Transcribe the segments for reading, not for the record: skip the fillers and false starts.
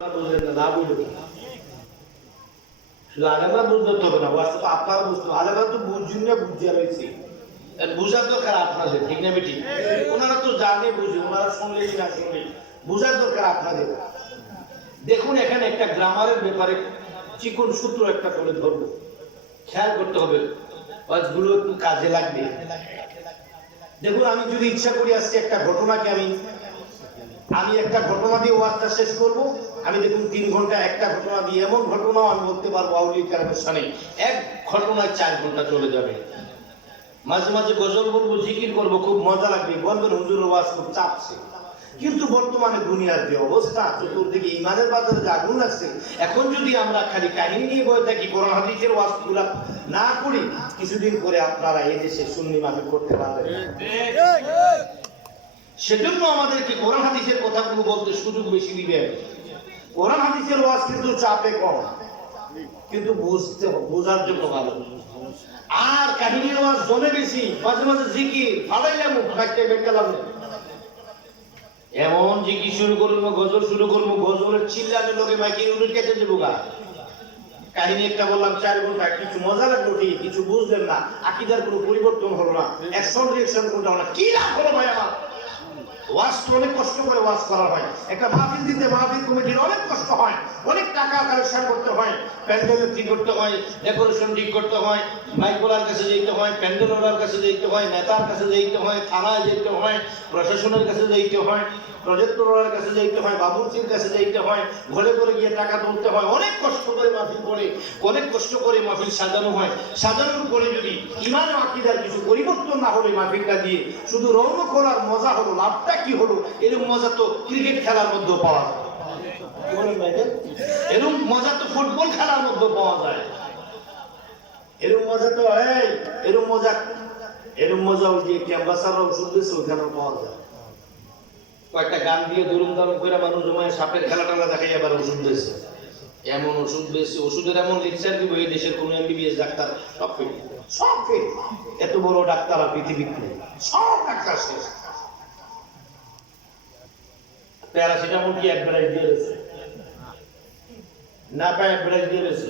বুঝলেন না, না বুঝলেন শুধু আলেমরা বুঝতে হবে না, বাস্তব আপনারা বুঝতে হবে। আলেমরা তো বুঝছেন না, বুঝিয়া রয়েছে, বুঝার দরকার আপনাদের, ঠিক না বেটি? ওনারা তো জানে, বুঝে, ওনারা শুনলেই না শুনলেই, বুঝার দরকার আপনাদের। দেখুন এখানে একটা গ্রামারের ব্যাপারে চিকন সূত্র একটা করে ধরবো, খেয়াল করতে হবে, ওয়াজগুলো একটু কাজে লাগবে। দেখুন আমি যদি ইচ্ছা করি আজকে একটা ঘটনাকে আমি একটা ঘটনা দিয়ে ওয়াজটা শেষ করব। আমি দেখুন 3 ঘন্টা একটা ঘটনা দিয়ে, এমন ঘটনাও আমি বলতে পারবো আউলিয়া কেরামের সামনে, এক ঘটনায় 4 ঘন্টা চলে যাবে। মাঝে মাঝে গজল বলবো, জিকির করবো, খুব মজা লাগবে, বলবেন হুজুর ওয়াজ খুব চাপছে। কিন্তু বর্তমানে দুনিয়ার যে অবস্থা, চতুর্দিকে ইমানের বাজারে যে আগুন লাগছে, এখন যদি আমরা খালি কাহিনী নিয়ে বয়ে থাকি, কোরআন হাদিসের ওয়াজগুলা না করি, কিছুদিন পরে আপনারা এই দেশে সুন্নি মাহফিল করতে পারবেন। সেজন্য আমাদেরকে কোরআন হাদিসের কথাগুলো বলতে সুযোগ বেশি দিবেন। কোরআন হাদিসের ওয়াজ কিন্তু চাপে কম, কিন্তু বোঝার জন্য ভালো। আর কাহিনীর ওয়াজ জমে বেশি, মাঝে মাঝে জিকির ফালাইলাম একটা বেকালাম, এমন জিকির শুরু করবো, গজল শুরু করবো, গজলের চিল্লানের লোকে মাইকে উনি কেটে দেবো গা। কাহিনী একটা বললাম 4 ঘন্টা, কিছু মজা লাগলো ঠিক, কিছু বুঝলেন না, আকীদার কোনো পরিবর্তন হলো না, অ্যাকশন রিঅ্যাকশন কোনটা হলো না, কি লাভ হলো ভাই আমার? ওয়াজ তো অনেক কষ্ট করে ওয়াজ করা হয়, একটা মাহফিল দিতে মাহফিল কমিটির অনেক কষ্ট হয়, অনেক টাকা কালেকশন করতে হয়, প্যান্ডেল ঠিক করতে হয়, ডেকোরেশন ঠিক করতে হয়, মাইকোলার কাছে যেতে হয়, প্যান্ডেল ওলার কাছে যেতে হয়, নেতার কাছে যেতে হয়, থানায় যেতে হয়, প্রশাসনের কাছে যেতে হয়, প্রজেক্টর ওলার কাছে যেতে হয়, বাবুর্চির কাছে যেতে হয়, ঘরে ঘরে গিয়ে টাকা তুলতে হয়, অনেক কষ্ট করে মাহফিল করে, অনেক কষ্ট করে মাহফিল সাজানো হয়। সাজানোর পরে যদি ঈমান ও আকীদার কিছু পরিবর্তন না হলে মাহফিলটা দিয়ে শুধু রৌনক হলার মজা হলো, লাভটা কি হলো? এরকম মজা তো ক্রিকেট খেলার মধ্যে পাওয়া যায়, এরকম মজা তো ফুটবল খেলার মধ্যে পাওয়া যায়, এরকম মজা তো এরকম মজা ওই যে ক্যাম্পাসার ওষুধ দিচ্ছে ওইখানেও পাওয়া যায়। কয়েকটা গান দিয়ে দুরুম দারুম করে মানুষ জমায় সাপের খেলা টেলা দেখাই আবার ওষুধ দিচ্ছে, এমন ওষুধ বেশি, ওষুধের এমন লেকচার দিব এই দেশের কোন এমবিবিএস ডাক্তার সব ফেল, সব ফেল। এত বড় ডাক্তার আর পৃথিবীতে সব ডাক্তার শেষ। প্যারাসিটামল কি অ্যাডভাইস দিয়ে রয়েছে না, পায় অ্যাডভাইস দিয়ে রয়েছে।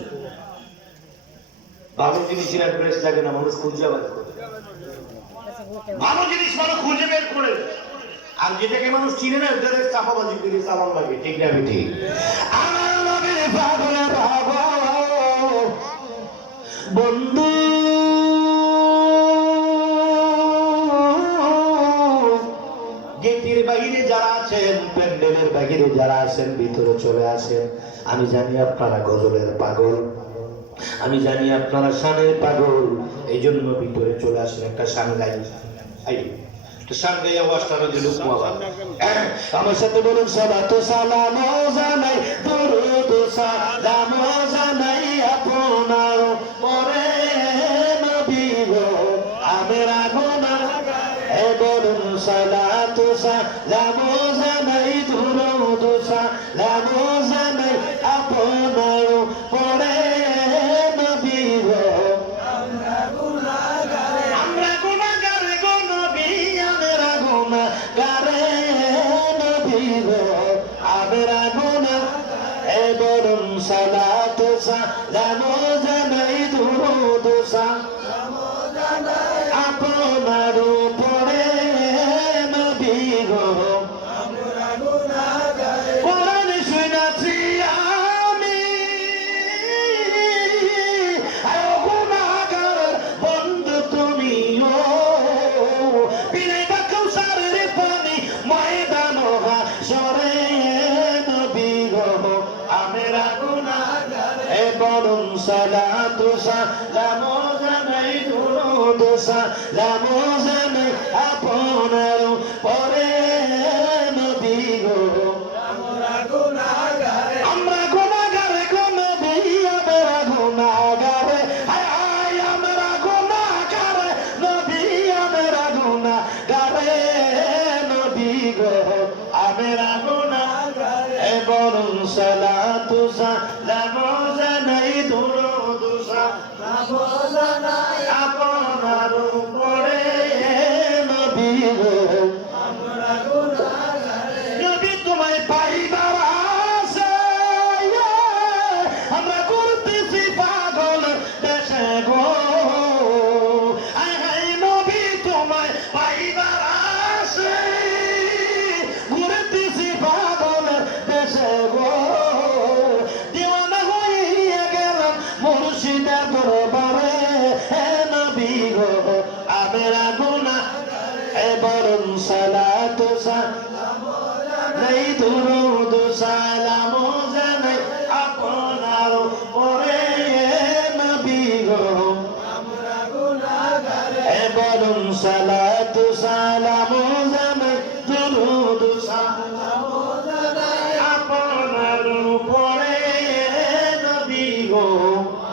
ভালো জিনিসের অ্যাডভাইস লাগে না, মানুষ খুঁজে বের করে, ভালো জিনিস মানুষ খুঁজে বের করে, আর যেটাকে মানুষ চিনে না ওটাকে চাপাবাজি করে চালান লাগে, ঠিক না? ঠিক। আমার নবীর পাগলে বাবা বন্ধু, গেটের বাইরে যারা আছেন, প্যান্ডেলের বাইরে যারা আছেন, ভিতরে চলে আসেন। আমি জানি আপনারা গজলের পাগল, আমি জানি আপনারা শানের পাগল, এই জন্য ভিতরে চলে আসেন। একটা শান গাই, আমার সাথে বলুন সালাতু সালাম জানাই, দুরূদ সালাম জানাই আপনার পরে নবী গো আমরা গুনাহগার। বলুন সালাতু সালাম জানাই, দুরূদ সালাম জানাই আপনার পরে নবী গো আমরা গুনাহগার। আমরা গুনাহগার গো নবী, আমরা গুনাহগারে নবী গো আমরা গুনাহগার। বলুন সালাতু সালাম জানাই, দুরূদ সালাম জানাই আপনার উপরে নবী গো আমরা গুনাহগার। কোরআন শুনাছি আমি আয় গুনাহগার বন্ধু তুমিও, বিনাই বা কৌসারের পানি ময়দান হাশরে নবী গো আমরা গুনাহগার। বলুন সালাতু সালাম জানাই, দুরূদ সালাম জানাই আপনার পরে নবী গো আমরা গুনাহগার। আমরা গুনাহগার গো নবী, আমরা গুনাহগার, হায় হায় আমরা গুনাহগার নবী, আমরা গুনাহগার নবী গো আমরা গুনাহগার। বলুন সালাতু সালাম জানাই, দুরূদ সালাম জানাই আপনার উপরে নবী গো আমরা গুনাহগার। নবী তোমায় পাইবার আশা সালাত সালাম জানাই দুরূদ সালাম জানাই আপনার পরে নবী গো আমরা গুনাহগার বলুন সালাত সালাম জানাই দুরূদ সালাম জানাই আপনার পরে নবী গো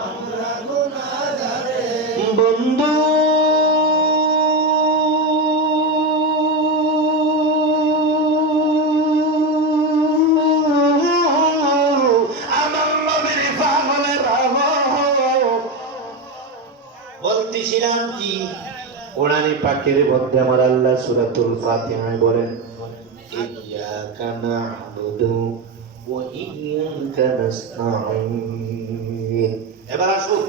আমরা গুনাহগার বন্ধু বলতেছিলাম কি কোরআনে পাকের মধ্যে আমার আল্লাহ সূরাতুল ফাতিহায় বলেন ইয়্যাকা না'বুদু ওয়া ইয়্যাকা নাস্তাঈন। এবার আসুন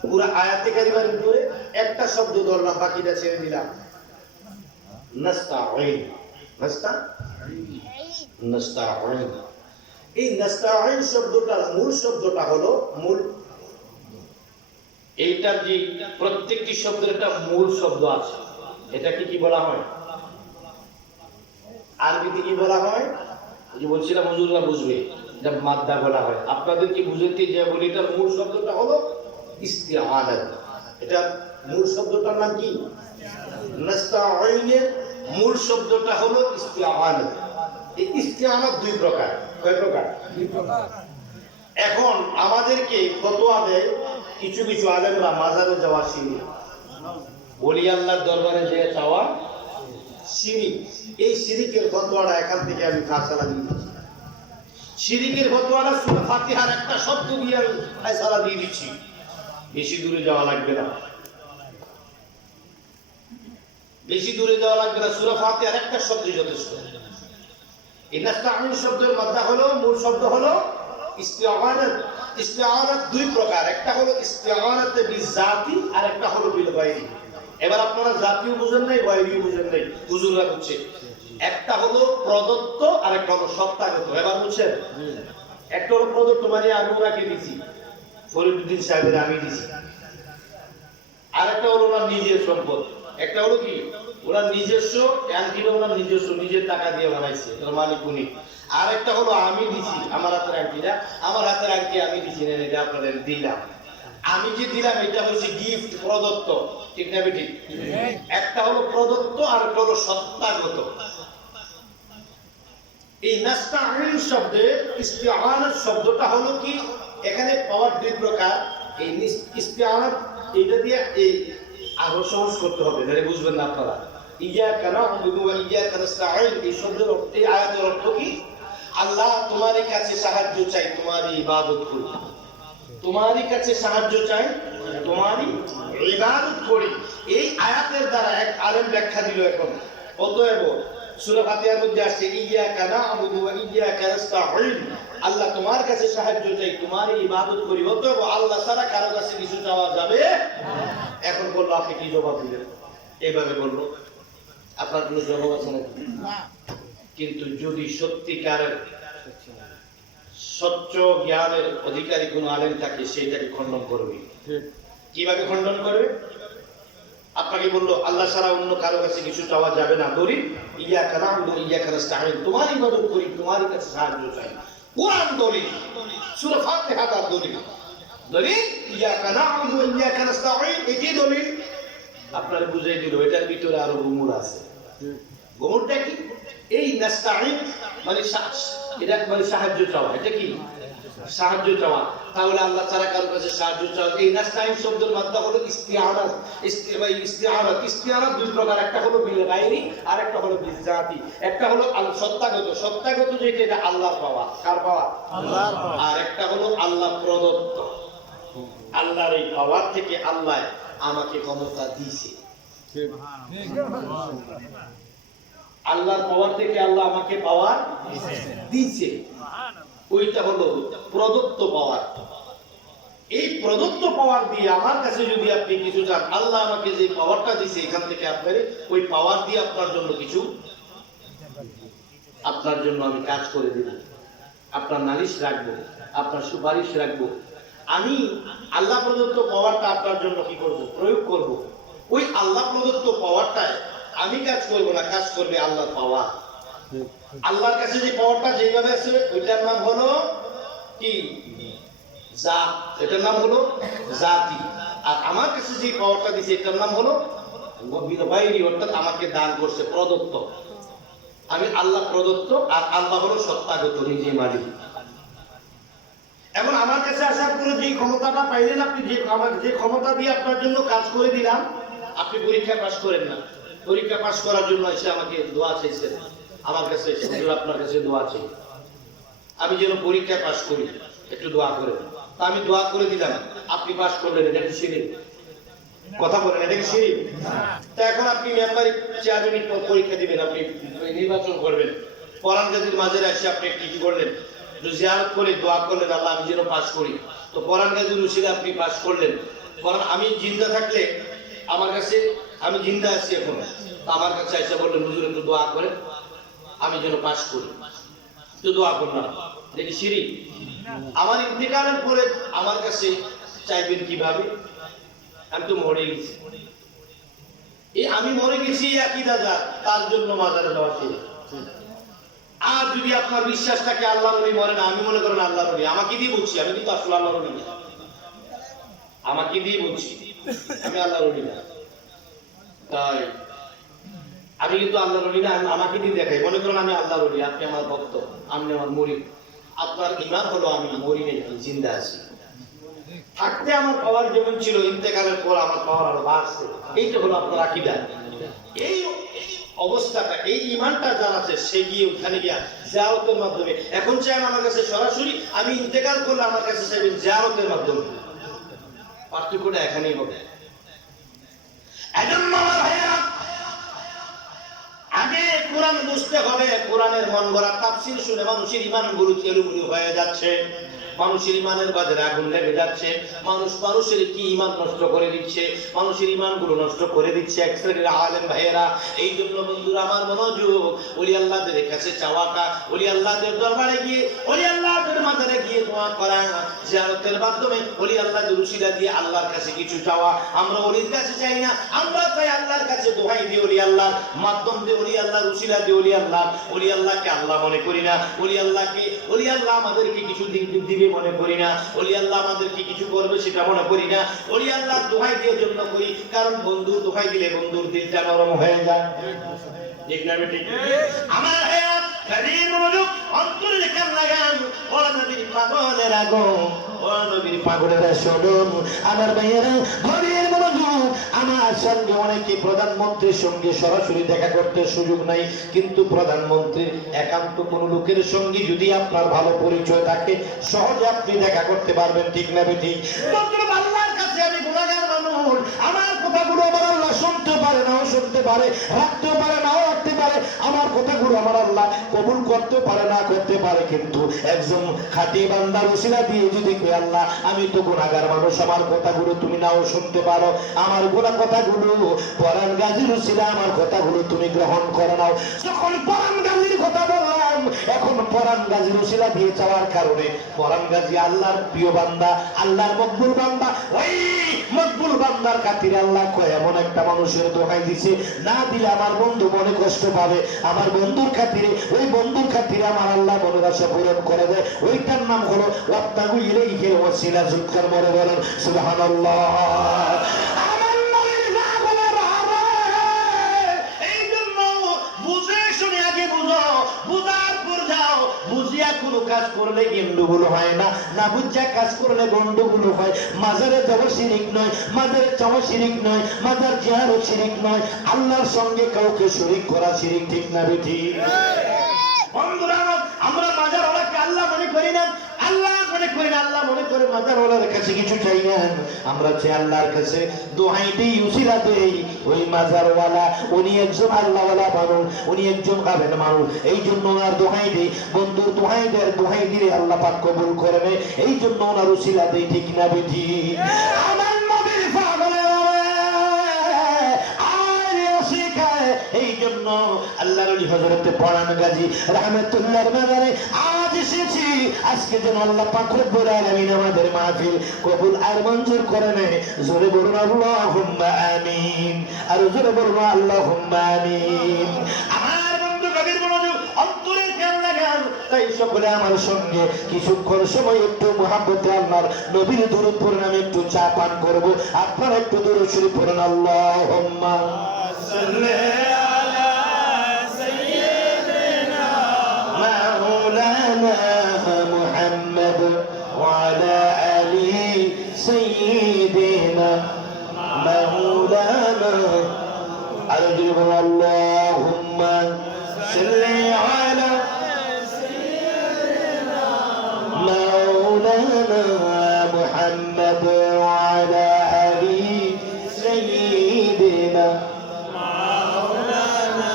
পুরো আয়াতে কারিমার ভিতরে একটা শব্দ ধরলাম, বাকিটা ছেড়ে দিলাম। নাস্তাঈন, নাস্তাঈন। এই নাস্তাঈন শব্দটার মূল শব্দটা হলো এইটার যে প্রত্যেকটি শব্দের একটা মূল শব্দ আছে, এটাকে কি বলা হয়? আরবিতে কি বলা হয়? যে বলছিলাম হুজুররা বুঝবে, এটা মাদ্দা বলা হয়। আপনাদেরকে বুঝাতে যে বলি এটার মূল শব্দটা হলো ইস্তিআনাত। এটা মূল শব্দটার নাম কি? নাস্তাঈনের মূল শব্দটা হলো ইস্তিআনাত। এই ইস্তিআনাত দুই প্রকার। কয় প্রকার? দুই প্রকার। এখন আমাদেরকে ফতোয়া দেয় কিছু কিছু আলেমরা মাজারে যাওয়া শিরিক, ওলি আল্লাহর দরবারে যে চাওয়া শিরিক। এই শিরিকের ফতোয়াটা এখান থেকে আমি ফায়সালা দিয়ে দিচ্ছি। শিরিকের ফতোয়াটা সূরা ফাতিহার একটা শব্দ দিয়ে আমি ফায়সালা দিয়ে দিচ্ছি। বেশি দূরে যাওয়া লাগবে না, বেশি দূরে যাওয়া লাগবে না। সূরা ফাতিহার একটা শব্দ যথেষ্ট। এই নাস্তাঈন শব্দের মাদ্দা হলো, মূল শব্দ হলো ইস্তিআনাত। ইস্তিআনাত দুই প্রকার, একটা হলো ইস্তিআনাত বিজাতি আর একটা হলো বিল গায়রি। এবার আপনারা জাতীয় বুঝেন নাই, গায়রিও বুঝেন নাই, হুজুররা বুঝছে। একটা হলো প্রদত্ত আর একটা হলো সত্তাগত। এবার বুঝছেন? একটা হলো প্রদত্ত, মানে আমি ওনাকে দিছি, ফরিদউদ্দিন সাহেবের আমি দিছি। আর একটা হলো ওনার নিজের সম্পদ। একটা হলো কি ওনার নিজস্ব আংটিটা, ওনার নিজস্ব নিজের টাকা দিয়ে বানাইছে, ওনার মালিক উনি। আর একটা হলো আমি দিছি, আমার হাতের আংটিটা, আমার হাতের আংটি আমি দিছি, এটা আপনাদের দিলাম। আমি যে দিলাম এটা হচ্ছে গিফট, প্রদত্ত। ঠিক না বেঠিক? একটা হলো প্রদত্ত আর একটা হলো সত্তাগত। এই নাস্তাঈন শব্দে ইস্তিআনাত শব্দটা হলো কি, এখানে পাওয়ার দুই প্রকার। এই ইস্তিআনাত এটা দিয়ে এই আরো সহজ করতে হবে, তাহলে বুঝবেন না আপনারা। ইয়্যাকা না'বুদু ওয়া ইয়্যাকা নাস্তাঈন, এই শব্দের অর্থ, এই আয়াতের অর্থ কি? আল্লাহ তোমারই কাছে সাহায্য চাই, তোমারই ইবাদত করি। তোমারই কাছে সাহায্য চাই, তোমারই ইবাদত করি। এই আয়াতের দ্বারা এক আলেম ব্যাখ্যা দিল। এখন অতএব সূরা ফাতিহার মধ্যে আসছে ইয়্যাকা না'বুদু ওয়া ইয়্যাকা নাস্তাঈন, আল্লাহ তোমার কাছে সাহায্য চাই, তোমারই ইবাদত করি। অতএব আল্লাহ ছাড়া কারো কাছে কিছু চাওয়া যাবে না। এখন বললো আপনি কি জবাব দিবেন? এইভাবে বললো, আপনার কোনো জবাব আছে নাকি? কিন্তু যদি সত্যিকারের স্বচ্ছ জ্ঞানের অধিকারী কোন আলেম থাকে, সেটাকে খণ্ডন করবে। কিভাবে খণ্ডন করবে? আপনাকে বললো আল্লাহ ছাড়া অন্য কারো কাছে কিছু চাওয়া যাবে না, দলিল ইয়্যাকা না'বুদু ওয়া ইয়্যাকা নাস্তাঈন, তোমার ইবাদত করি, তোমারই কাছে সাহায্য চাই। কোরআন দলিল, সূরা ফাতিহা তার দলিল। দলিল ইয়্যাকা না'বুদু ওয়া ইয়্যাকা নাস্তাঈন, এটি দলিল। আপনার বুঝাই দিল। এটার ভিতরে আরো গুমুর আছে। গুমুরটা কি? এই নাস্তাঈন মানে এটা মানে সাহায্য চাওয়া। এটা কি? সাহায্য চাওয়া। তাহলে আল্লাহ ছাড়া কারো কাছে সাহায্য চাওয়া। এই নাস্তাঈন শব্দের মাত্রা হলো ইস্তিআনাত। ইস্তিআনাত দুই প্রকার, একটা হলো বিল গায়রি আর একটা হলো বিজাতি। একটা হলো সত্তাগত। সত্তাগত যেটা, এটা আল্লাহর পাওয়া। কার পাওয়া? আল্লাহর পাওয়া। আর একটা হলো আল্লাহ প্রদত্ত। আল্লাহর এই পাওয়ার থেকে আল্লাহ আমাকে ক্ষমতা দিয়েছে। আল্লাহর পাওয়ার থেকে আল্লাহ আমাকে পাওয়ার দিয়েছে, ওইটা হলো প্রদত্ত পাওয়ার। এই প্রদত্ত পাওয়ার দিয়ে আমার কাছে যদি আপনি কিছু চান, আল্লাহ আমাকে যে পাওয়ারটা দিয়েছে, এখান থেকে আপনার ওই পাওয়ার দিয়ে আপনার জন্য কিছু, আপনার জন্য আমি কাজ করে দেব, আপনার নালিশ রাখবো, আপনার সুপারিশ রাখবো। আমি আল্লাহ প্রদত্ত পাওয়ারটা আপনার জন্য কি করব? প্রয়োগ করব। ওই আল্লাহ প্রদত্ত পাওয়ারটায় আমি কাজ করব না, কাজ করবে আল্লাহর পাওয়ার। আল্লাহর কাছে যে পাওয়ারটা যেভাবে আছে ওইটার নাম হলো কি? জাত। এটার নাম হলো জাতি। আর আমার কাছে যে পাওয়ারটা দিয়েছে এটার নাম হলো বাইরি, অর্থাৎ আমাকে দান করছে, প্রদত্ত। আমি আল্লাহ প্রদত্ত, আর আল্লাহ হলো সত্তাগত, নিজে মালিক। এখন আমার কাছে আসার পরে যে ক্ষমতাটা পাইলেন আপনি, যে ক্ষমতা দিয়ে আপনার জন্য কাজ করে দিলাম, আপনি পরীক্ষা পাস করেন না। পরীক্ষা পাস করার জন্য এসে আমাকে দোয়া চাইছেন, আমার কাছে হুজুর আপনার কাছে দোয়া চাই, আমি যেন পরীক্ষা পাস করি, একটু দোয়া করেন। তা আমি দোয়া করে দিলাম, আপনি পাস করলেন, এটা কি শিরিক? কথা বলেন, এটা কি শিরিক? তা এখন আপনি মেম্বারি চেয়ারম্যান পরীক্ষা দিবেন, আপনি নির্বাচন করবেন, কোরআন গাজীর মাঝে এসে আপনি কি করলেন? জিয়ারত করে দোয়া করলেন, আল্লাহ আমি যেন পাস করি। তো কোরআন গাজীর উসিলে আপনি পাস করলেন। কারণ আমি জিন্দা থাকলে আমার কাছে, আমি জিন্দা আছি এখন, আমার কাছে এসে বললেন হুজুর একটু দোয়া করেন আমি যেন পাস করি, তো দোয়া করলাম, দেখি শিরিক? আমার ইন্তেকালের পরে আমার কাছে চাইবেন কিভাবে? আমি তো মরে গেছি, এই আমি মরে গেছি একই দাদা, তার জন্য মাজারে যাওয়া ছিল। আর যদি আপনার বিশ্বাস থাকে আল্লাহর ওলি মরে না, আমি মনে করেন আল্লাহর ওলি, আমাকে দিয়ে বলছি, আমি কিন্তু আসলে আল্লাহর ওলি না, আমাকে দিয়ে বলছি আমি আল্লাহর ওলি না। তাই আমি কিন্তু আল্লাহর ওলি না, আমাকে দিয়ে দেখাই, মনে করেন আমি আল্লাহর ওলি, আপনি আমার ভক্ত, আপনি আমার মুরিদ। আপনার ঈমান হলো আমি মরি নেই, জিন্দা আছি। থাকতে আমার পাওয়ার যেমন ছিল, ইন্তেকালের পর আমার পাওয়ার আরো বাড়ছে। এইটা হলো আপনার আকীদা। এই অবস্থাটা, এই ঈমানটা যার আছে, সে গিয়ে ওখানে গিয়া জিয়ারতের মাধ্যমে, এখন চান আমার কাছে সরাসরি, আমি ইন্তেকাল করলে আমার কাছে চাইবেন জিয়ারতের মাধ্যমে। পার্থক্যটা এখানেই হবে। এজন্য আমার ভাইয়েরা, আগে কোরআন বুঝতে হবে। কোরআনের মন গড়া তাফসীর শুনে মানুষের ঈমানগুলো এলোমেলো হয়ে যাচ্ছে, মানুষের ঈমানের বাজারে আগুন লেগে যাচ্ছে, মানুষের কি ঈমান নষ্ট করে দিচ্ছে, মানুষের ঈমানগুলো নষ্ট করে দিচ্ছে এক শ্রেণীর আলেম ভাইয়েরা। এই জন্য বন্ধুরা আমার মনোযোগ, ওলি আল্লাহদের কাছে চাওয়াটা, ওলি আল্লাহদের দরবারে গিয়ে, ওলি আল্লাহদের মাজারে গিয়ে দোয়া করা, জিয়ারতের মাধ্যমে ওলি আল্লাহদের উসিলা দিয়ে আল্লাহর কাছে কিছু চাওয়া। আমরা ওলির কাছে চাই না, আমরা চাই আল্লাহর কাছে দোহাই দিয়ে, ওলি আল্লাহর মাধ্যম দিয়ে, ওলি আল্লাহর উসিলা দিয়ে, ওলি আল্লাহকে আল্লাহ মনে করি না, ওলি আল্লাহ আমাদেরকে কিছু দিবে মনে করি না, ওলি আল্লাহ আমাদেরকে কিছু করবে সেটা মনে করি না। ওলি আল্লাহ দোহাই দিয়ে জন্য করি, কারণ বন্ধু দোহাই দিলে বন্ধুর দিলটা নরম হয়ে যায়, ঠিক না ঠিক? আমার হায়াত কাদির মনোযোগ অন্তরে কান লাগান, ও নবীর পাগলের আগো, ও নবীর পাগলেরা শুনুন। আমার ভাইয়েরা ঘরের মনোযোগ, আমার সঙ্গে অনেকে প্রধানমন্ত্রীর সঙ্গে সরাসরি দেখা করতে সুযোগ নাই, কিন্তু প্রধানমন্ত্রীর একান্ত কোন লোকের সঙ্গে যদি আপনার ভালো পরিচয় থাকে, সহজে আপনি দেখা করতে পারবেন, ঠিক না ঠিক? আল্লাহর কাছে আমি গুনাহগার মানুষ, আমার কথাগুলো আমার আল্লাহ শুনতে পারে, নাও শুনতে পারে, রাখতেও পারে, নাও রাখতে পারে, আমার কথাগুলো আমার আল্লাহ কবুল করতে পারে, না করতে পারে, কিন্তু একজন খাঁটি বান্দার উসিলা দিয়ে যদি কই আল্লাহ আমি তো গুনাহগার মানুষ, আমার কথাগুলো তুমি নাও শুনতে পারো, আমার গুনাহ কথাগুলো পরাণ গাজীর উসিলা আমার কথাগুলো তুমি গ্রহণ করে নাও। যখন পরাণ গাজীর কথা বললাম, এখন পরাণ গাজীর উসিলা দিয়ে চাওয়ার কারণে পরাণ গাজী আল্লাহর প্রিয় বান্দা, আল্লাহর মকবুল বান্দা, ওই মকবুল বান্দার খাতিরে আল্লাহ কয় এমন একটা মানুষের দোহাই দিছে, না দিলে আমার বন্ধু মনে কষ্ট পাবে, আমার বন্ধুর খাতিরে, ওই বন্ধুর খাতিরে আমার আল্লাহ মনের আশা পূরণ করে দেয়, ওইটার নাম হলো ওয়াত্তাগু ইলাইহিল ওয়াসিলা। যুৎকার মনে বলেন সুবহানাল্লাহ। কোনো কাজ করলে গন্ডগোল হয় না, না বুঝা কাজ করলে গন্ডগোল হয়। মাজারে যাওয়া শিরিক নয়, মাজারে যাওয়া শিরিক নয়, মাজার জিয়ারত শিরিক নয়, আল্লাহর সঙ্গে কাউকে শরীক করা শিরিক, ঠিক না ঠিক? বন্ধুরা আমরা মাজার ওয়ালাকে আল্লাহ মনে করি না, আল্লাহ মনে করি না, আল্লাহ মনে করে মাজার ওয়ালার কাছে কিছু চাই না, আমরা চাই আল্লাহর কাছে দোহাই দেই, উসিলা দেই। ওই মাজার ওয়ালা উনি একজন আল্লাহ ওয়ালা মানুষ, উনি একজন কাবের মানুষ, এই জন্য ওনার দোহাই দেই। বন্ধুর দোহাই দেয়, দোহাই দিলে আল্লাহ পাক কবুল করবে, এই জন্য ওনার উসিলা দেই, ঠিক না বেঠি? আমার নবীর পাগলের এই জন্য জন্য আল্লাহর ওলি হযরত পরান গাজী রাহমাতুল্লাহর মাজারে আজ এসেছি। আজকে যেন আল্লাহ পাক রব্বুল আলামিন আমাদের মাহফিল কবুল আর মঞ্জুর করে নেয়। জোরে বলুন আল্লাহুম্মা আমিন, আর জোরে বলুন আল্লাহুম্মা আমিন। আমার বন্ধু কবির মনোযোগ অন্তরের খেয়াল লাগান। তাই সকলে আমার সঙ্গে কিছুক্ষণ সময় একটু মুহাব্বতে আল্লাহর নবীর দরুদ পড়ে আমি একটু চা পান করব। আপনারা একটু দরুদ শরীফ পড়েন। আল্লাহুম্মা সাল্লি আলা সাইয়্যিদিনা মাওলানা মুহাম্মদ ওয়া আলা আলি সাইয়্যিদিনা মাওলানা। আর যদি বলেন আল্লাহুম্মা সাল্লি আলা مولانا محمد وعلى آل سيدنا مولانا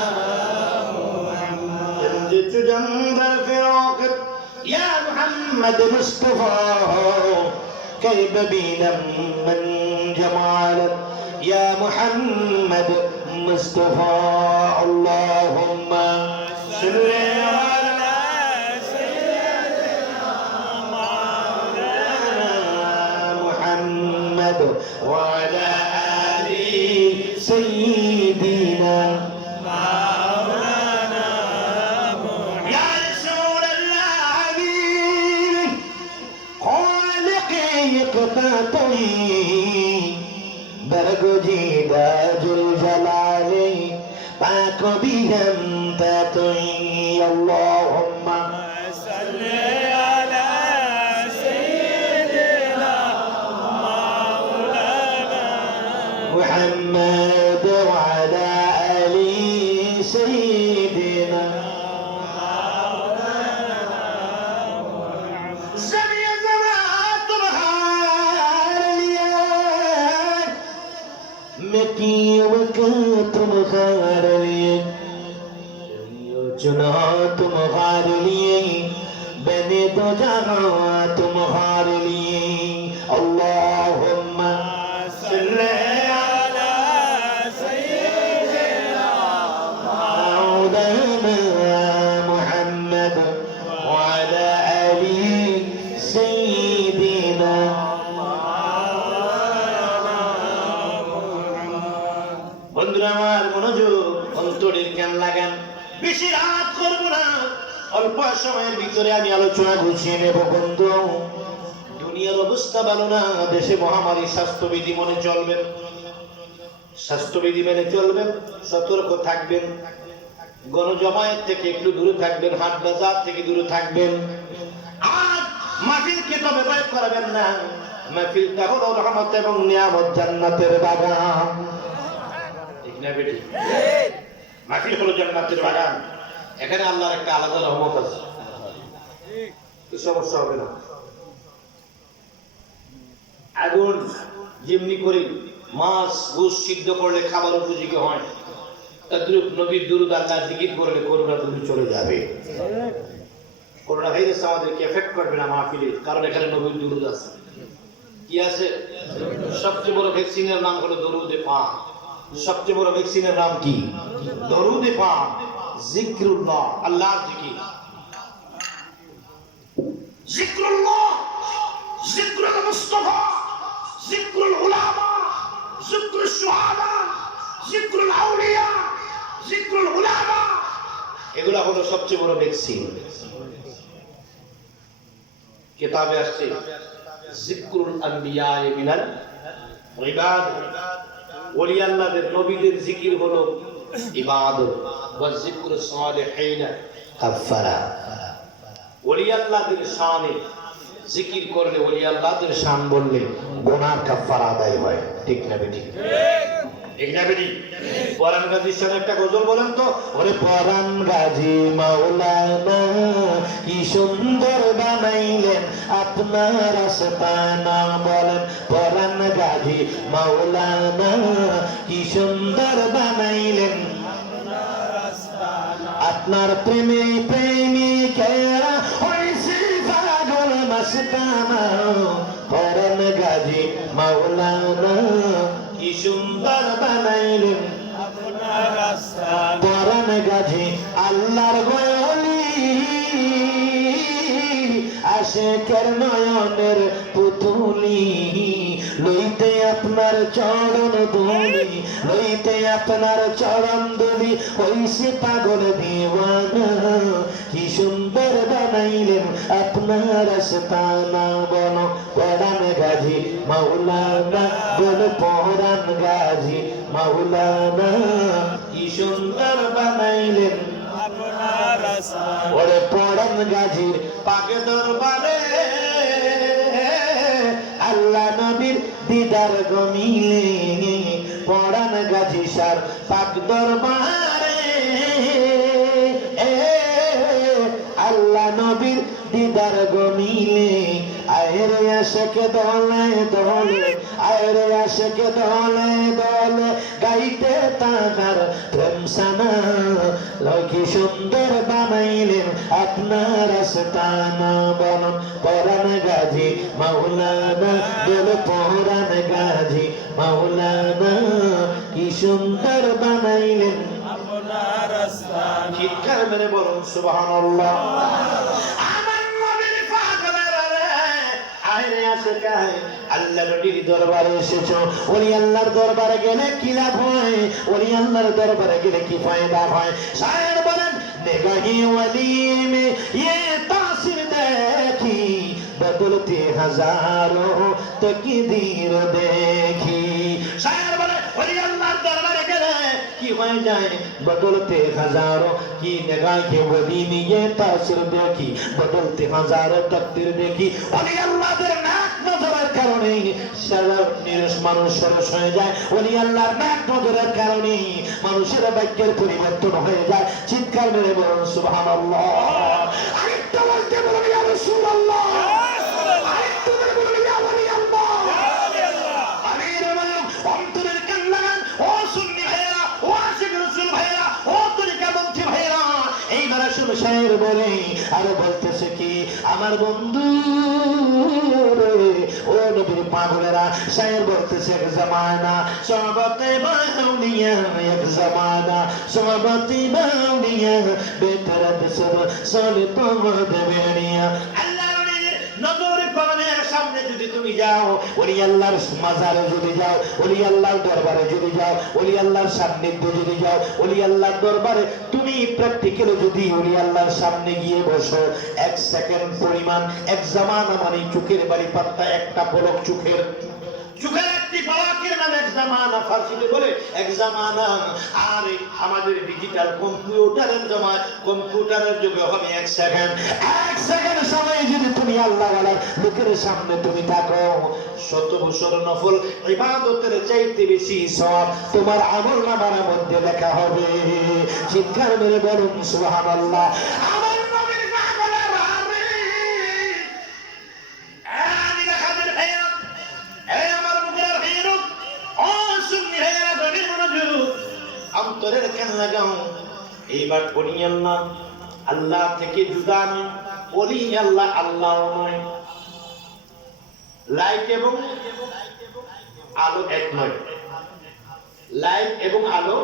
محمد جئت جنب الفراق يا محمد مصطفى كيف بنا من جمالا يا محمد مصطفى اللهم صل وعلى آل سيدنا مولانا يا رسول الله حبيبي خالقي قطعتي برگزیدہ ذوالجلال پاک بهم تتوی اللهم صل على محمد وعلى آل سيدنا سمي الزمان تمہار لیا مکی وقت تمہار لیے چنا تمہار لیے بنے دو جہاں تمہار لیے اللہم صلی বেশি রাত করব না, অল্প সময়ের ভিতরে আমি আলোচনা গুছিয়ে নেব। বন্ধু, দুনিয়ার অবস্থা ভালো না, দেশে মহামারী। স্বাস্থ্যবিধি মনে চলবেন, স্বাস্থ্যবিধি মেনে চলবেন, সতর্ক থাকবেন, গণজমায়েত থেকে একটু দূরে থাকবেন, হাট বাজার থেকে দূরে থাকবেন। আর মাহফিলকে তবে ব্যয় করাবেন না। মাহফিলটা হলো রহমত এবং নিয়ামত, জান্নাতের বাগান। ঠিক না বেটি? মাহফিল হলো জান্নাতের বাগান। এখানে আল্লাহর একটা আলাদা রহমত আছে, সমস্যা হবে না। আগুন যেমনি করে মাছ গোশ সিদ্ধ করলে খাবার উপযোগী হয়, তদ্রুপ নবীর দুরূদ আল্লাহ জিকির করলে করোনা দূরে চলে যাবে। করোনা ভাইরাস আমাদেরকে এফেক্ট করবে না মাহফিলে, কারণ এখানে নবীর দুরূদ আছে। কি আছে? সবচেয়ে বড় ভ্যাকসিনের নাম হলো দরুদে পাক। সবচেয়ে বড় ভ্যাকসিনের নাম কি? দরুদে পাক, জিকরুল্লাহ, আল্লাহর জিকির। জিকরুল্লাহ, জিকরুল মুস্তাফা, জিকরুল উলামা, জিকরুল শুহাদা, জিকরুল আউলিয়া, জিকরুল উলামা, এগুলা হলো সবচেয়ে বড় ভ্যাকসিন। কিতাবে আসছে জিকরুল আম্বিয়া মিনাল ইবাদ, ওলি আল্লাহদের নবীদের জিকির হলো ইবাদত। ওয়া জিকরুস সালিহিন কাফারা, ওলি আল্লাহদের শানে জিকির করলে, ওলি আল্লাহদের শান বললে গুনাহ কাফারা আদায় হয়। ঠিক না বেটি? ঠিক না বেটি? পরান গাজীর সাথে একটা গজল বলেন তো। ওরে পরান গাজী মাওলানা কি সুন্দর বানাইলেন আপনার আস্তানা। বলেন পরান গাজী মাওলানা কি সুন্দর বানাইলেন আপনার প্রেমে প্রেমিকেরা হইছে পাগল মাস্তানা। পরান গাজী মাওলানা কি সুন্দর বানাইলেন আপনার আস্তানা। পরান গাজী আল্লাহর ওলি আশিকের নয়নের পুতুলি লইতে আপনার চরণ ধুলি লইতে আপনার চরণ ধুলি হইছে পাগল দিওয়ানা কি সুন্দর বানাইলেন আপনার আস্তানা বল পরাণ গাজী মাওলানা বল পরাণ গাজী মাওলানা কি সুন্দর বানাইলেন আপনার আস্তানা ওরে পরাণ গাজীর পাক দরবারে আল্লাহ নবীর দিদার গমিলে পরাণ গাজী সার পাক দরবারে আল্লাহ নবীর দিদার গমিলে আয়ের আশকে দলে দলে আয়ের আশকে দলে দলে গাইতে তাহার প্রেম সানা কি সুন্দর বানাইলেন আপনার আস্তানা বলুন পরাণ গাজী মাওলানা বল পরাণ গাজী মাওলানা কি সুন্দর বানাইলেন আপনার আস্তানা চিৎকার মেরে বলুন সুবহানাল্লাহ আল্লাহ নবীর দরবারে এসেছো ওলি আল্লাহর দরবারে গেলে কি লাভ হয় ওলি আল্লাহর দরবারে গেলে কি ফায়দা হয় শায়ের বলেন নিগাহি ওলি মে ये तासीर देखी बदलते हजारों तकदीर देखी शायर বলে ওলি আল্লাহর দরবারে গেলে কি হয়ে যায় बदलते हजारों की निगाह के वली में ये तासीर देखी बदलते हजारों तकदीर देखी ওলি আল্লাহর নাক নজরের কারণে সারা নিরস মানুষ সরস হয়ে যায় ওলি আল্লাহর নাক নজরের কারণে মানুষের ভাগ্যের পরিবর্তন হয়ে যায় চিৎকার মেরে বলুন সুবহানাল্লাহ আরেকটা বলতে বলুন ইয়া রাসূলুল্লাহ আরেকটা বলুন ইয়া ওলি আল্লাহ আমির বলুন অন্তরের কান লাগান ও সুন্নি ভাইরা ও আশিক রাসূল ভাইরা ও তরিকা পন্থী ভাইরা এইবার আসলে শায়ের বলে আর বলতেছে কি আমার বন্ধু ও নবীর পাগলেরা শায়ের বলতেছে এক জামানা সহবতে বাউলিয়া এক জামানা সহবতে বাউলিয়া বেতরত সব সলে তোমার দেবেনিয়া আল্লাহর নজর কোরআনের সামনে যদি তুমি যাও ওলি আল্লাহর মাজারে যদি যাও ওলি আল্লাহর দরবারে যদি যাও ওলি আল্লাহর সান্নিধ্যে যদি যাও ওলি আল্লাহর দরবারে তুমি প্র্যাকটিক্যালি যদি ওলি আল্লাহর সামনে গিয়ে বসো এক সেকেন্ড পরিমাণ এক জামানা মানে চোখের বাড়ি পাত্তা একটা পলক চোখের একটি পলকের নাম এক জামানা ফার্সিতে বলে এক জামানা আর আমাদের ডিজিটাল কম্পিউটারের জমায় কম্পিউটারের যুগে হবে এক সেকেন্ড সময় যদি তুমি আল্লাহ ওয়ালার লোকের সামনে তুমি থাকো 100 বছর নফল ইবাদতের চাইতে বেশি সওয়াব তোমার আমলনামার মধ্যে লেখা হবে চিৎকার মেরে বলুন সুবহানাল্লাহ আমার নবীর পাগলের আরে আমি দেখাদের ভাইয়া এই আমার মুখের ভাইয়া ও সুন্নি ভাইয়া গভীর মনোযোগ অন্তরের কান লাগাও এইবার ওলি আল্লাহ আল্লাহ থেকে জুদা নয় ওলি আল্লাহ আল্লাহ নয় লাইট এবং আলো এক নয় লাইট এবং আলো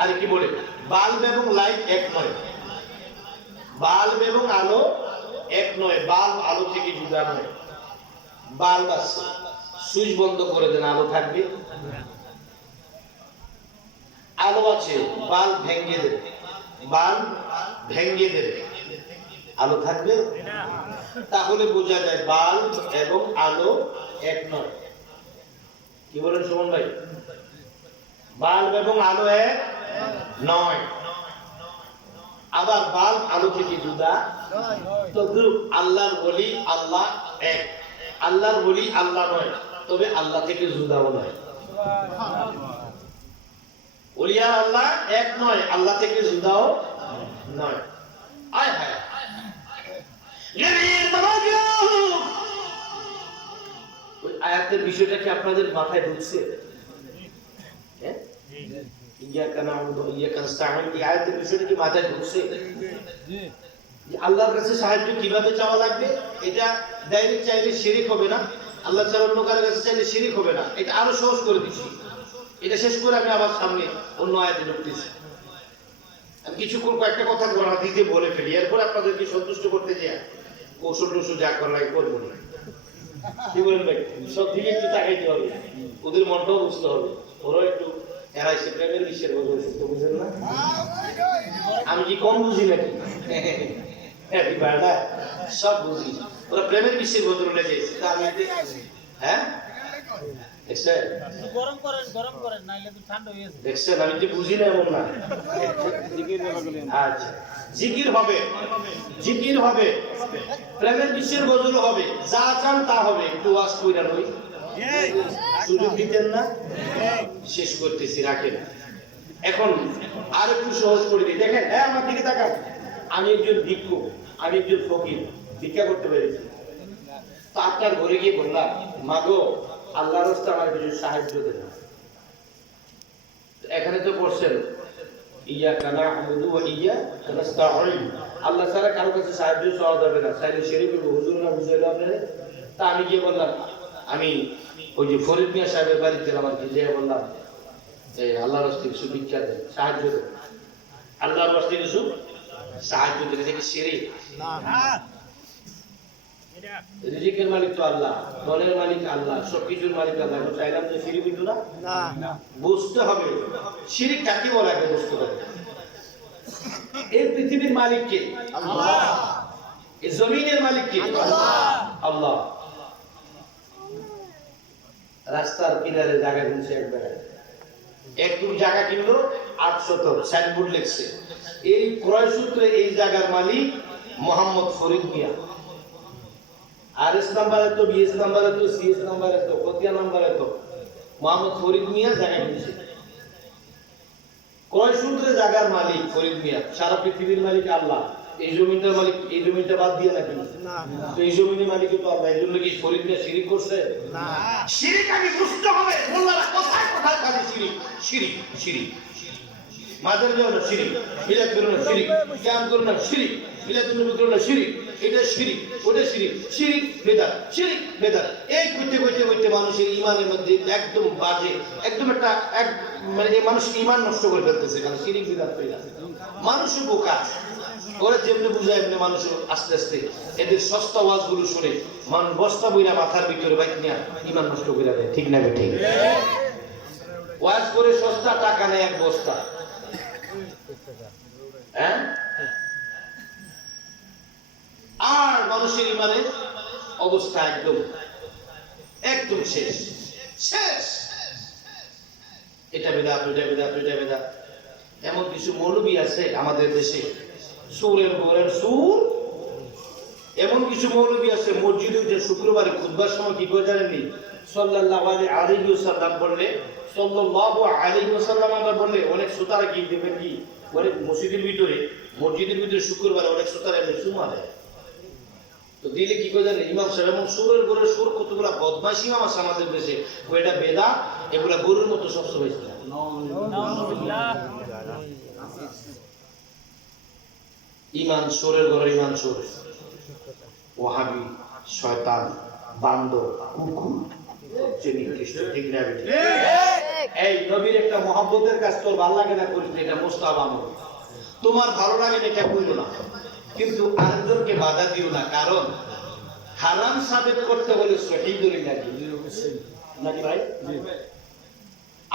আর কি বলে বাল্ব এবং লাইট এক নয় বাল্ব এবং আলো এক নয় বাল্ব আলো থেকে জুদা নয় বাল্ব আছে সুইচ বন্ধ করে দেন আলো থাকবে আলো আছে বাল্ব ভেঙে দেবে বাল্ব ভেঙে দেবে আলো থাকবে তাহলে বোঝা যায় বাল্ব এবং আলো এক নয় কি বলেন সুমন ভাই বাল্ব এবং আলো এক নয় আবার বাল্ব আলো থেকে জুদা তবে আল্লাহর ওলি আল্লাহ এক আল্লাহর ওলি আল্লাহ নয় তবে আল্লাহ থেকে জুদাও নয় ওলিয়া আল্লাহ এক নয় আল্লাহ থেকে জুদাও নয় আয় হায় আয়াতের বিষয়টা কি আপনাদের মাথায় ঢুকছে আয়াতের বিষয়টা কি মাথায় ঢুকছে আল্লাহর কাছে সাহায্য কিভাবে চাওয়া লাগবে এটা ডাইরেক্ট চাইলে শিরিক হবে না আল্লাহ ছাড়া অন্য কারোর কাছে চাইলে শিরিক হবে না এটা আরো সহজ করে দিচ্ছি এটা শেষ করে আমি আবার সামনে অন্য আয়াতে ঢুকতেছি আমি কিছুক্ষণ কয়েকটা কথা বলা দিতে বলে ফেলি, এরপর আপনাদেরকে সন্তুষ্ট করতে যাই কৌশল টৌশল যা করা লাগে করবো না। কি বলেন ভাই? সব দিকে একটু তাকাইতে হবে, ওদের মনটাও বুঝতে হবে, ওরাও একটু এরাইছে প্রেমের বিশ্বের বদল সুস্থ, বুঝেন না? আমি কি কম বুঝি নাকি? সব বুঝি, ওরা প্রেমের বিশ্বের বদল লেগে আমি হ্যাঁ দেখছেন, আমি যে বুঝি না এমন না। আচ্ছা, জিকির হবে, জিকির হবে, প্রেমের বিশ্বের বদল হবে, যা চান তা হবে। একটু ওয়াজ কইরা রই, সুযোগ দিতেন না? শেষ করতেছি, রাখেন। এখন আর একটু সহজ করে দিই, দেখেন। হ্যাঁ, আমার দিকে তাকান। আমি একজন ভিক্ষু, আমি একজন ফকির, ভিক্ষা করতে পেরেছি। তো আপনার ঘরে গিয়ে বললাম, মাগো আল্লাহর রাস্তায় আমার কিছু সাহায্য দেন। এখানে তো পড়ছেন ইয়াকা না'বুদু ওয়া ইয়াকা নাস্তাঈন, আল্লাহ ছাড়া কারো কাছে সাহায্য চাওয়া যাবে না। চাইলে শরীফে হুজুর না বুঝাইলো আপনারে। তা আমি গিয়ে বললাম, আমি ওই যে ফরিদ মিয়া সাহেবের বাড়িতে গেলাম আর কি, যেয়ে বললাম এই আল্লাহর রাস্তায় কিছু ভিক্ষা দেন, সাহায্য দেন, আল্লাহর রাস্তায় কিছু সাহায্য দেন। এটা কি শিরক? না। রিজিকের মালিক তো আল্লাহ, ধনের মালিক আল্লাহ, সবকিছুর মালিক আল্লাহ। এখন চাইলাম যে শিরিক হইতো না? না। বুঝতে হবে শিরিক কাকে বলে, আগে বুঝতে হবে। এই পৃথিবীর মালিক কে? আল্লাহ। এই জমিনের মালিক কে? আল্লাহ। আল্লাহ। রাস্তার কিনারে জায়গা কিনছে একবার, একটু জায়গা কিনলো 800, সাইনবোর্ড লিখছে এই ক্রয় সূত্রে এই জায়গার মালিক মোহাম্মদ ফরিদ মিয়া। আরএস নাম্বার এত, বিএস নাম্বার এত, সিএস নাম্বার এত, কতিয়া নাম্বার এত, মোহাম্মদ ফরিদ মিয়া জায়গা কিনছে। ক্রয় সূত্রে জায়গার মালিক ফরিদ মিয়া, সারা পৃথিবীর মালিক আল্লাহ। এই জমিটার মালিক, এই জমিটা বাদ দিয়ে নাকি? না। তো এই জমিনের মালিক তো আল্লাহ। এই জন্য কি ফরিদ মিয়া শিরিক করছে? না। শিরিক আগে বুঝতে হবে। মোল্লারা কোথায় কোথায় খালি শিরিক, শিরিক, শিরিক। মাদার দেওয়া না শিরিক, মিলাদ করো না শিরিক, ক্যাম্প করো না শিরিক, মিলাদুন নবী করো না শিরিক, এটা শিরিক, ওটা শিরিক, শিরিক বেদাত, শিরিক বেদাত। এই করতে করতে করতে মানুষের ইমানের মধ্যে একদম বাজে, একদম একটা মানে মানুষ ইমান নষ্ট করে ফেলতেছে, কারণ শিরিক বেদাত হয়ে যাচ্ছে। মানুষও বোকা, ওরা যেমনি বুঝায় এমনি মানুষ আস্তে আস্তে এদের সস্তা ওয়াজগুলো শুনে মানুষ বস্তা বইরা মাথার ভিতরে বাইক নিয়ে ইমান নষ্ট করে দেয়। ঠিক না ঠিক? ওয়াজ করে সস্তা, টাকা নেয় এক বস্তা। হ্যাঁ, আর মানুষের ইমানের অবস্থা একদম একদম শেষ শেষ। এটা বেদাত, ওইটা বেদাত, ওইটা বেদাত। এমন কিছু মৌলবী আছে আমাদের দেশে, সুরের গোরের সুর। এমন কিছু মৌলবী আছে মসজিদে যে শুক্রবারে খুতবার সময় কি করে জানেননি? সাল্লাল্লাহু আলাইহি ওয়াসাল্লাম বললে, সাল্লাল্লাহু আলাইহি ওয়াসাল্লাম আমরা বললে অনেক শ্রোতারা কি দেবেন, কি অনেক মসজিদের ভিতরে শুক্রবারে অনেক শ্রোতারা এমনি চুমা দেয়। তো দিলে কি করে জানেন? ইমাম সাহেব এমন সুরের গোরের সুর, কতগুলা বদমাশ ইমাম আছে আমাদের দেশে, ওইটা বেদাত, এগুলা গরুর মতো সবসময়। ইমান সুরের ঘরে, ইমান সুর, ওয়াহাবি, শয়তান, বান্দর, কুকুর, ঠিক না? এই নবীর একটা মহব্বতের কাজ তোর ভালো লাগে না করিস, এটা মুস্তাহাব আমল। তোমার ভালো লাগে না এটা কইলো না, কিন্তু আরেকজনকে বাধা দিও না, কারণ হারাম সাবেত করতে হলে সহিহ দলিল লাগে নাকি ভাই?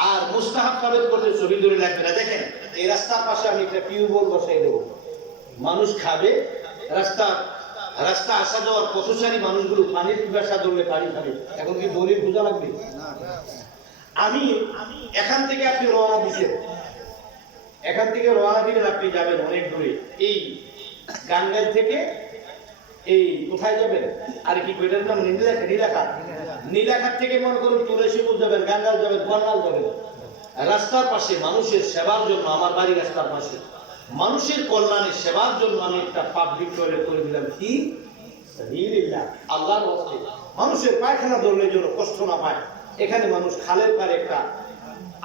আর মুস্তাহাব সাবেত করতে সহিহ দলিল লাগবে না। দেখেন, এই রাস্তার পাশে আমি একটা টিউবওয়েল বসাই দেবো, মানুষ খাবে। রাস্তা আসা যাওয়ার পথচারী মানুষগুলো পানির পিপাসা ধরলে পানি খাবে। এখন কি দলিল বোঝা লাগবে? আমি এখান থেকে আপনি রওনা দিচ্ছেন, এখান থেকে রওনা দিলেন, আপনি যাবেন অনেক দূরে, এই গাঙ্গাই থেকে এই কোথায় যাবেন? আর কি কইটার নাম? নীলাখাত থেকে মনে করুন তুলসীপুর যাবেন, গাঙ্গাল যাবেন, বর্ণাল যাবেন। রাস্তার পাশে মানুষের সেবার জন্য, আমার বাড়ি রাস্তার পাশে, মানুষের কল্যাণে সেবার জন্য আমি একটা পাবলিক টয়লেট করে দিলাম। কি আল্লাহর ওয়াস্তে, মানুষের পায়খানা ধরলে যেন কষ্ট না পায়, এখানে মানুষ খালের পারে একটা,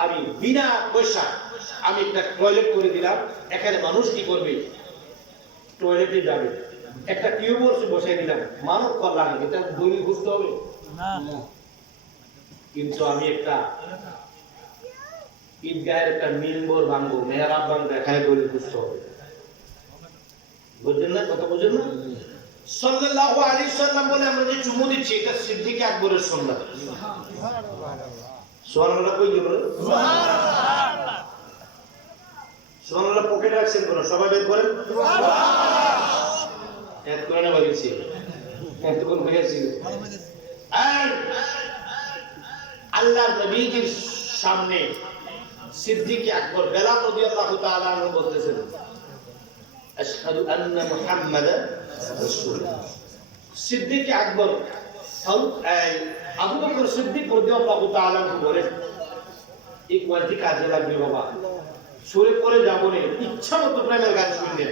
আমি বিনা পয়সা আমি একটা টয়লেট করে দিলাম। এখানে মানুষ কি করবে? টয়লেটে যাবে। একটা টিউবওয়েল বসাই দিলাম, মানব কল্যাণে। এটা দলিল বুঝতে হবে না, কিন্তু আমি একটা ঈদগাহের একটা মিম্বর ভাঙবো, মেহরাব ভাঙবো, এখানে দলিল পুষ্ট হবে। বুঝলেন না? কথা বুঝলেন না? সাল্লাল্লাহু আলাইহি সাল্লাম বলে আমরা যে চুমু দিচ্ছি, এটা সিদ্দিক আকবরের সুন্নাত। সুবহানাল্লাহ কই গেল? সুবহানাল্লাহ। সুবহানাল্লাহ পকেটে রাখছেন কোন? সবাই বের করেন। সুবহানাল্লাহ। এত করে না বলেছি। এত কোন হয়েছে? আর আল্লাহর নবীর সামনে সিদ্দিক আকবর বেলাল রাদিয়াল্লাহু তাআলা আনহু বলতেছেন, আশহাদু আন্না মুহাম্মাদান রাসূলুল্লাহ। সিদ্দিক আকবর আবু বকর সিদ্দিক রাদিয়াল্লাহু তাআলা আনহু বলেন, এই কোয়ালিটি কাজে লাগবে বাবা, সুরে করে যাবো না, ইচ্ছা মতো প্রেমের গান শুনলেন,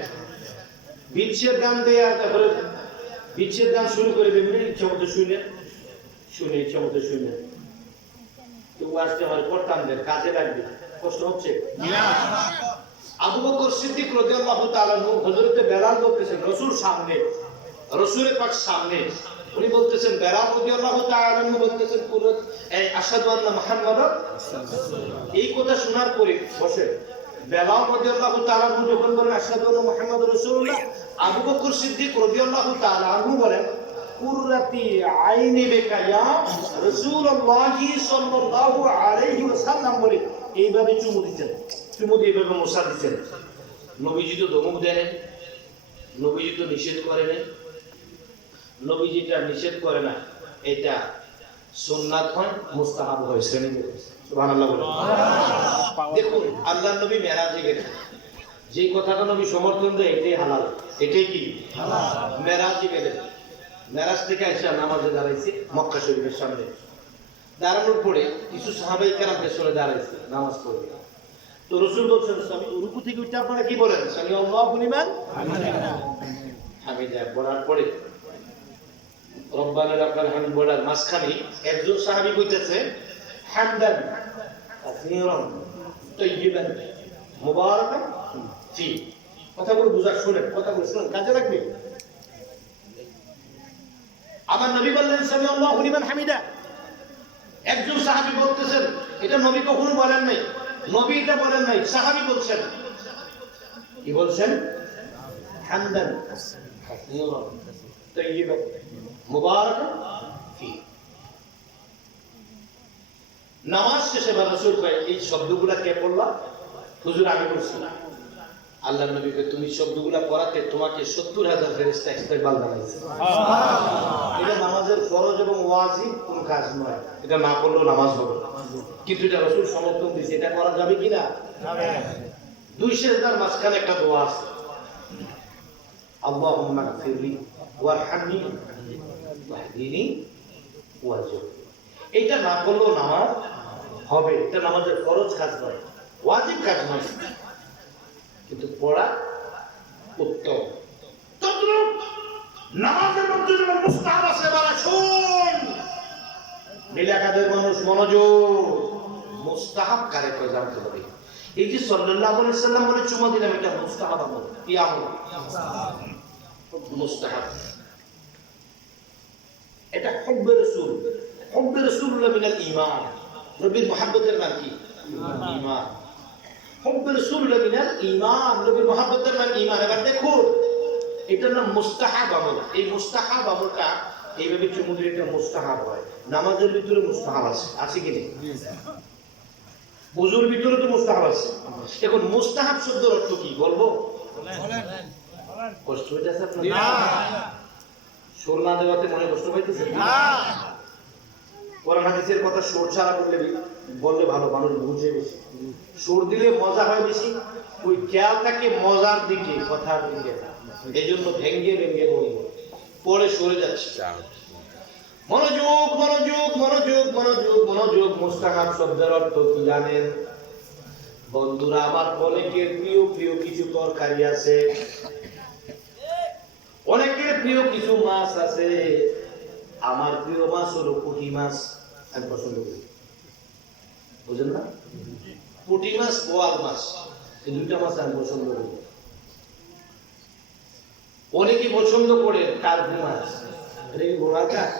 বিচ্ছেদ গান দেয়, আর তারপরে বিচ্ছেদ গান শুরু করে দেবেন, ইচ্ছা মতো শুনলেন, শুনে ইচ্ছা মতো শুনলেন। তো আজকে আমার করতাম দেন, কাজে লাগবে। কষ্ট হচ্ছে না? আবু বকর সিদ্দিক রাদিয়াল্লাহু তাআলা আনহু হযরতে বেলাল বলতেছেন রাসূল সামনে, রাসূলের পাক সামনে, উনি বলতেছেন, বেলাল রাদিয়াল্লাহু তাআলা আনহু বলতেছেন, আশহাদু আন্না মুহাম্মাদান রাসূলুল্লাহ। এই কথা শোনার পরে বসে বেলাল রাদিয়াল্লাহু তাআলা আনহু যখন বলেন আশহাদু আন্না মুহাম্মাদান রাসূলুল্লাহ, আবু বকর সিদ্দিক রাদিয়াল্লাহু তাআলা আনহু বলেন, কুররাতি আইনি বিকা ইয়া রাসূলুল্লাহি সাল্লাল্লাহু আলাইহি ওয়াসাল্লাম বলে এইভাবে চুমু দিতেন, চুমু দিয়ে এইভাবে মোসা দিতেন। নবীজি তো ধমক দেন, নবীজি তো নিষেধ করে না, নবীজিটা নিষেধ করে না, এটা সুন্নাত হয়, মুস্তাহাব হয়, শ্রেণী। সুবহানাল্লাহ বলেন। দেখুন আল্লাহর নবী মেরাজে গেলেন, যে কথাটা নবী সমর্থন দেয় এটাই হালাল, এটাই কি হালাল। মেরাজে গেলেন, মেরাজ থেকে এসে নামাজে দাঁড়াইছে মক্কা শরীফের সামনে। দাঁড়ানোর পরে কিছু সাহাবায়ে কেরাম পেছনে দাঁড়াইছে নামাজ পড়ে। তো রাসূল বলছেন, স্বামী রুকু থেকে উঠে আপনারা কি বলেন? সামি আল্লাহু লিমান হামিদা পড়ার পরে রব্বানা লাকাল হামদ বলার মাঝখানে একজন সাহাবী কইতেছে, হামদান কাসীরান তাইয়িবান মুবারাকান ফি। কথাগুলো বুঝা শুনেন, কথাগুলো শুনেন, কাজে লাগবে। আমার নবী বললেন, সামি আল্লাহু লিমান হামিদা। একজন সাহাবী বলতেছেন, এটা নবী কখনো বলেন নাই, নবী এটা বলেন নাই, সাহাবী বলছেন। কি বলছেন? হামদান কাসীরান তাইয়িবান মুবারাকান ফি। নামাজ শেষে রাসূল কয়, এই শব্দগুলা কে পড়লা? হুজুর আমি বলছি। আল্লাহর নবীকে তুমি শব্দগুলা পড়াতে তোমাকে ৭০,০০০ ফেরেশতা ইস্তেকবাল জানাইছে। সুবহানাল্লাহ। এটা নামাজের ফরজ এবং ওয়াজিব কোন কাজ নয়, এটা না করলেও নামাজ হবে, কিন্তু এটা রাসূল সমর্থন দিয়েছে, এটা করা যাবে কিনা? যাবে। দুই সিজদার মাঝখানে একটা দোয়া আছে, আল্লাহুম্মা গফিরলি ওয়ারহামনি ওয়াহদিনি ওয়াজুরনি। এটা না করলেও নামাজ হবে, এটা নামাজের ফরজ কাজ নয়, ওয়াজিব কাজ নয়, কিন্তু পড়া উত্তম। তদ্রূপ নামাজের মধ্যে যেমন মুস্তাহাব আছে, বলা শুন এলাকাদের মানুষ মনোযোগ, মুস্তাহাব কারে করে জানতে হবে। এই যে সাল্লাল্লাহু আলাইহি সাল্লাম বলে চুমা দিলাম, এটা মুস্তাহাব আমল, কি আমল? মুস্তাহাব। এটা হুব্বে রাসূল, হুব্বে রাসূলুল্লাহ মিনাল ঈমান। নবীর মুহাব্বতের নাম কি? ঈমান। হুব্বে রাসূলুল্লাহ মিনাল ঈমান, নবীর মুহাব্বতের নাম ঈমান। এবার দেখুন এটার নাম মুস্তাহাব আমল। এই মুস্তাহাব আমলটা এইভাবে চুমু দিলে এটা মুস্তাহাব হয়। নামাজের ভিতরে মুস্তাহাব আছে, আছে কি নেই? ওযুর ভিতরে তো মুস্তাহাব আছে। এখন মুস্তাহাব শব্দের অর্থ কি বলবো? কষ্ট হইতেছে আপনার? না। সুর না দেওয়াতে মনে কষ্ট পাইতেছে? না। কোরআন হাদিসের কথা সুর ছাড়া বললে ভালো, মানুষ বুঝে বেশি। সুর দিলে মজা হয় বেশি, ওই খেয়াল থাকে মজার দিকে, কথার দিকে, এই জন্য ভেঙ্গে ভেঙ্গে বলবো, পরে সরে যাচ্ছে। মনোযোগ মনোযোগ মনোযোগ মনোযোগ মনোযোগ। মুস্তাহাব শব্দের অর্থ কি জানেন বন্ধুরা আমার? অনেকের প্রিয় প্রিয় কিছু তরকারি আছে, অনেকের প্রিয় কিছু মাছ আছে। আমার প্রিয় মাছ হলো পুঁটি মাছ, আমি পছন্দ করি, বুঝলেন না? পুঁটি মাছ, বোয়াল মাছ, এই দুইটা মাছ আমি পছন্দ করি। অনেকে পছন্দ করে কার্পু মাছ, এটা কি ঘোড়ার কাজ?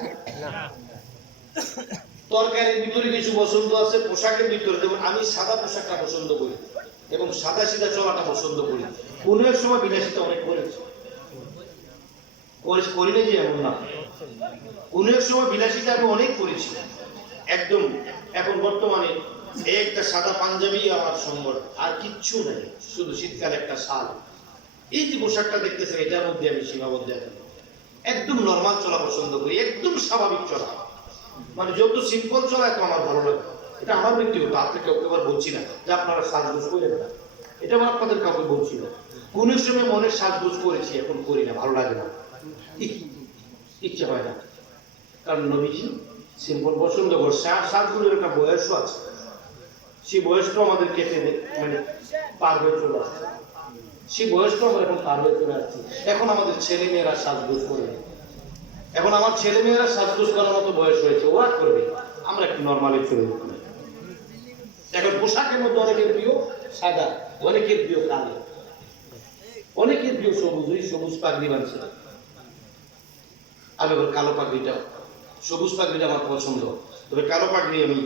তরকারির ভিতরে কিছু পছন্দ আছে, পোশাকের ভিতরে যেমন আমি সাদা পোশাকটা পছন্দ করি এবং সাদা সিধা চলাটা পছন্দ করি। কোন এক সময় বিলাসিতা অনেক করেছি, করি না যে এমন না, কোন এক সময় বিলাসিতা আমি অনেক করেছি একদম। এখন বর্তমানে একটা সাদা পাঞ্জাবি আমার সম্বর, আর কিচ্ছু নেই, শুধু শীতকালে একটা শাল। এই যে পোশাকটা দেখতেছেন এটার মধ্যে আমি সীমাবদ্ধ আছি। একদম নরমাল চলা পছন্দ করি, একদম স্বাভাবিক চলা, মানে যত সিম্পল চলা এত আমার ভালো লাগে। এটা আমার ব্যক্তিগত, আপনাকে একেবারে বলছি না যে আপনারা সাজগোজ করেন না, এটা আমার আপনাদের কাউকে বলছি না। কোন সময় মনে সাজগোজ করেছি, এখন করি না, ভালো লাগে না, ইচ্ছে হয় না। কারণ নবীজি সিম্পল পছন্দ করছে, আর সাজগোজের একটা বয়সও আছে, সেই বয়সটাও আমাদের কেটে মানে পার হয়ে চলে আসছে, সেই বয়সটাও আমরা এখন পার হয়ে চলে আসছি। এখন আমাদের ছেলে মেয়েরা সাজগোজ করে, এখন আমার ছেলে মেয়েরা সাজগোজ করার মতো বয়স হয়েছে, ওরা করবে, আমরা একটু নর্মালি চলে যেতে। এখন পোশাকের মধ্যে অনেকের প্রিয় সাদা, অনেকের প্রিয় কালো, অনেকের প্রিয় সবুজ, ওই সবুজ পাগড়ি বানছে। আমি আবার কালো পাগড়িটা, সবুজ পাগড়িটা আমার পছন্দ, তবে কালো পাগড়ি আমি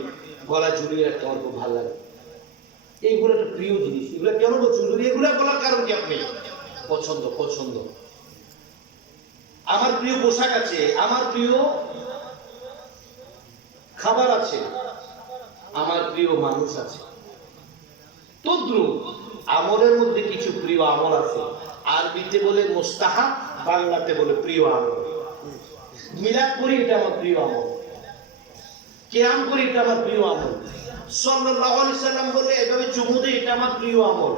গলায় ঝুলিয়ে রাখতে আমার খুব ভালো লাগে। এইগুলো একটা প্রিয় জিনিস, এগুলো কেন বলছেন? এগুলো বলার কারণ কি? আপনি পছন্দ, পছন্দ। আমার প্রিয় পোশাক আছে, আমার প্রিয় খাবার আছে, আমার প্রিয় মানুষ আছে। তদ্রুপ আমলের মধ্যে কিছু প্রিয় আমল আছে, আরবিতে বলে মুস্তাহাব, বাংলাতে বলে প্রিয় আমল। মিলাদ করি, এটা আমার প্রিয় আমল। কিয়াম করি, এটা আমার প্রিয় আমল। সাল্লাল্লাহু আলাইহি সাল্লাম বলে এভাবে চুমু দেই, এটা আমার প্রিয় আমল।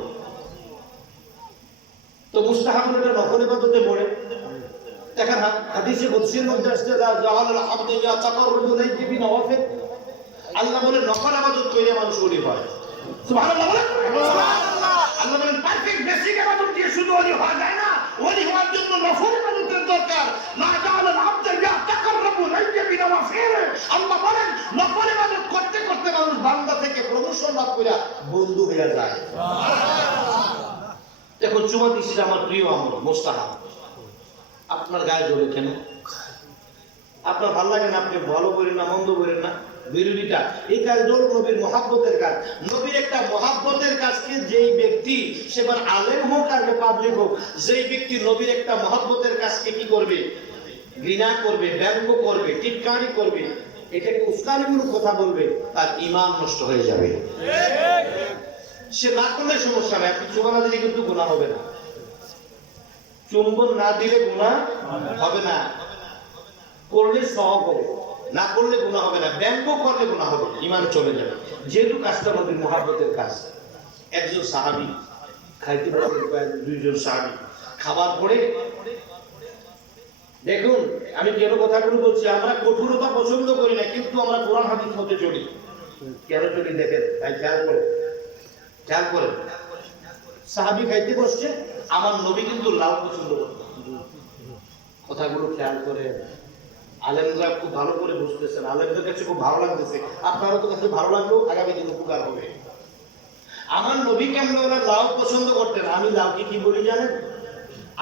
তো মুস্তাহাব এটা নফল ইবাদতে পড়ে। দেখেন হাদিসে কুদসির মধ্যে আসছে লা জাআলাল আবদু ইয়াতাকাররাবু ইলাইহি বিনওয়াফিল, আল্লাহ বলে নফল ইবাদত কইলে মানুষ ওলি হয়। সুবহানাল্লাহ বলেন। সুবহানাল্লাহ। আল্লাহ বলেন পারফেক্ট বেসিক ইবাদত দিয়ে শুধু ওলি হওয়া যায় না, ওলি হওয়ার জন্য নফল ইবাদতের দরকার। লা জাআলাল আবদু ইয়াতাকাররাবু ইলাইহি বিনওয়াফিল, আল্লাহ বলেন নফল ইবাদত করতে করতে মানুষ বান্দা থেকে প্রমোশন লাভ করে বন্ধু হয়ে যায়। সুবহানাল্লাহ। দেখো চুমা দিছি আমার প্রিয় আমল, মুস্তাহাব। আপনার গায়ে জ্বলে কেন? আপনার ভালো লাগে না, আপনি ভালো করেন না, মন্দ করেন না, বিরোধিতা। এই কাজ হল নবীর মহাব্বতের কাজ। নবীর একটা মহাব্বতের কাজকে যেই ব্যক্তি, সেবার আলেম হোক আর পাবলিক হোক, যেই ব্যক্তি নবীর একটা মহাব্বতের কাজকে কি করবে? ঘৃণা করবে, ব্যঙ্গ করবে, টিটকারি করবে, এটাকে উস্কানিমূলক কথা বলবে, তার ঈমান নষ্ট হয়ে যাবে। সে না করলে সমস্যা নাই, আপনি চুমা না দিলে কিন্তু গুনাহ হবে না। চুম্বন না দিলে গুনাহ হবে না, করলে সওয়াব হবে, না করলে গুনাহ হবে না। ব্যঙ্গ করলে গুনাহ হবে, ঈমান চলে যাবে। যেহেতু কাজটা নবীর মুহাব্বতের কাজ। একজন সাহাবী খাইতে বসে, দুইজন সাহাবী খাবার পরে, দেখুন আমি কেন কথাগুলো বলছি, আমরা কঠোরতা পছন্দ করি না, কিন্তু আমরা কোরআন হাদিস মতে চলি। কেন চলি দেখেন, তাই খেয়াল করেন। সাহাবী খাইতে বসছে, আমার নবী কিন্তু লাউ পছন্দ করতেন। কথাগুলো খেয়াল করে, আলেমরা খুব ভালো করে বুঝতেছেন, আলেমদের কাছে খুব ভালো লাগতেছে, আপনারও তো কাছে ভালো লাগলো, আগামী দিন উপকার হবে। আমার নবী কেমন ওরা লাউ পছন্দ করতেন, আমি লাউকে কি বলি জানেন?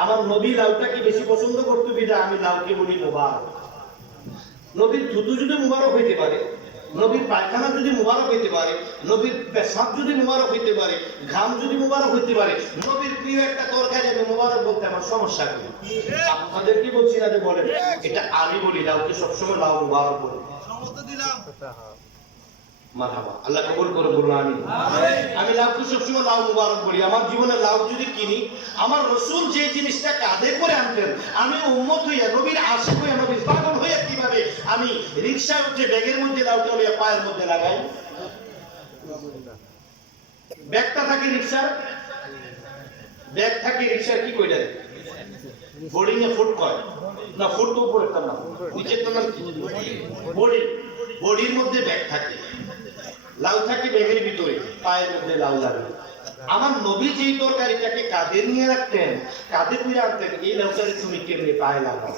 আমার নবী লাউটাকে বেশি পছন্দ করতো, বিধা আমি লাউকে বলি মুবারক। নবীর থুতু যদি মুবারক হইতে পারে, নবীর পায়খানা যদি মুবারক হইতে পারে, নবীর পেশাব যদি মুবারক হইতে পারে, ঘাম যদি মুবারক হইতে পারে, নবীর প্রিয় একটা তরকারি আমি মুবারক বলতে আমার সমস্যা কি? আপনাদের কি বলছি না যে বলেন, এটা আমি বলি, লাউকে সবসময় লাউ মুবারক বলি। মারহাবা, আল্লাহ কবুল করে বলুন আমিন। আমি লাউকে সবসময় লাউ মুবারক বলি। আমার জীবনে লাউ যদি কিনি, আমার রাসূল যে জিনিসটা কাঁধে করে আনতেন, আমি উম্মত হইয়া, নবীর আশিক হইয়া, নবীর পাগল হইয়া কিভাবে আমি রিকশা উঠে ব্যাগের মধ্যে লাউটা লইয়া পায়ের মধ্যে লাগাই? ব্যাগটা থাকে রিকশার, ব্যাগ থাকে রিকশার, কি কইলা বোর্ডিং এ ফুট কয় না, ফুট তো উপরে তার না, নিচে তো না, বডি, বডির মধ্যে ব্যাগ থাকে, লাউ থাকে ব্যাগের ভিতরে, পায়ের মধ্যে লাউ লাগে। আমার নবী যেই তরকারিটাকে কাঁধে নিয়ে রাখতেন, কাঁধে করে আনতেন, এই লাউটাকে তুমি কেমনে পায়ে লাগাও?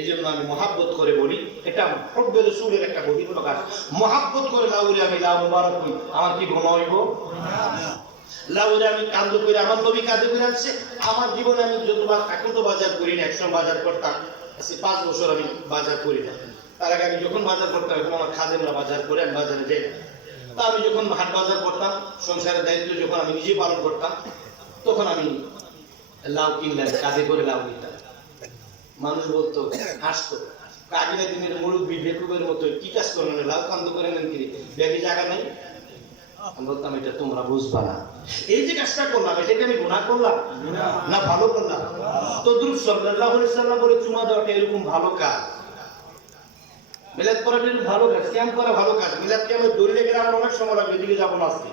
এই জন্য আমি মহাব্বত করে বলি, এটা হব্বে রাসূলের একটা বহিঃপ্রকাশ। মহাব্বত করে লাউরে আমি লাউ মুবারক কই, আমার কি গুনাহ হইব? লাউরে আমি কাঁদ করে, আমার নবী কাঁধে করে আনছে। আমার জীবনে আমি যতবার, এখন তো বাজার করি না, একসময় বাজার করতাম, 5 বছর আমি বাজার করি না। তার আগে আমি যখন বাজার করতাম, এখন আমার খাদেমরা বাজার করে, আমি বাজারে যাই না। তা আমি যখন হাট বাজার করতাম, সংসারের দায়িত্ব যখন আমি নিজে পালন করতাম, তখন আমি লাউ কিনলাম, কাঁধে করে লাউ নিতাম। মানুষ বলতো, হাসতো, আগের দিনের মুরব্বী বেকুবের মতো কি কাজ করেন, লাউ কান্দ করে নেন, কি ব্যাগে জায়গা নেই। আমি বলতাম, এটা তোমরা বুঝবা না, এই যে কাজটা করলাম এটাকে আমি গুনাহ করলাম না ভালো করলাম? তদ্রুপ সাল্লাল্লাহু আলাইহি সাল্লাম বলে চুমা দেওয়াটা এরকম ভালো কাজ, মিলাদ করাটা এরকম ভালো কাজ, ক্যাম্প করা ভালো কাজ। মিলাদ ক্যাম্পে দৌড়ে গেলে আমার অনেক সময় লাগবে, এদিকে যাবো না আজকে,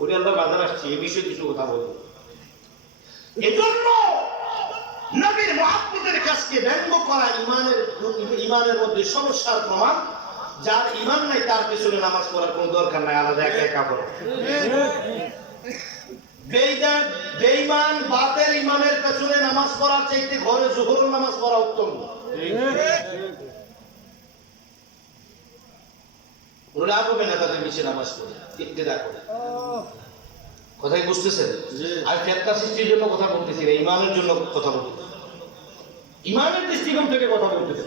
ওরে আল্লাহ বাজার আসছি, এই বিষয়ে কিছু কথা বলবো। এজন্য নবীর মুহাব্বতের কাজকে ব্যঙ্গ করা ইমানের মধ্যে সমস্যার প্রমাণ। যার ইমান নাই তার পেছনে নামাজ পড়ার কোনো দরকার নাই, আলাদা একা একা পড়ো। বেঈমান বাতের ইমামের পেছনে নামাজ পড়ার চাইতে ঘরে জোহরের নামাজ পড়া উত্তম। ওরা হবে না তাদের নিচে নামাজ পড়ে ইক্তেদা করে। কথাই বুঝতেছেন? আর ফেতনা সৃষ্টির জন্য কথা বলতেছি না, ইমানের জন্য কথা বলতেছি, ইমানের দৃষ্টিকোণ থেকে কথা বলতেছি।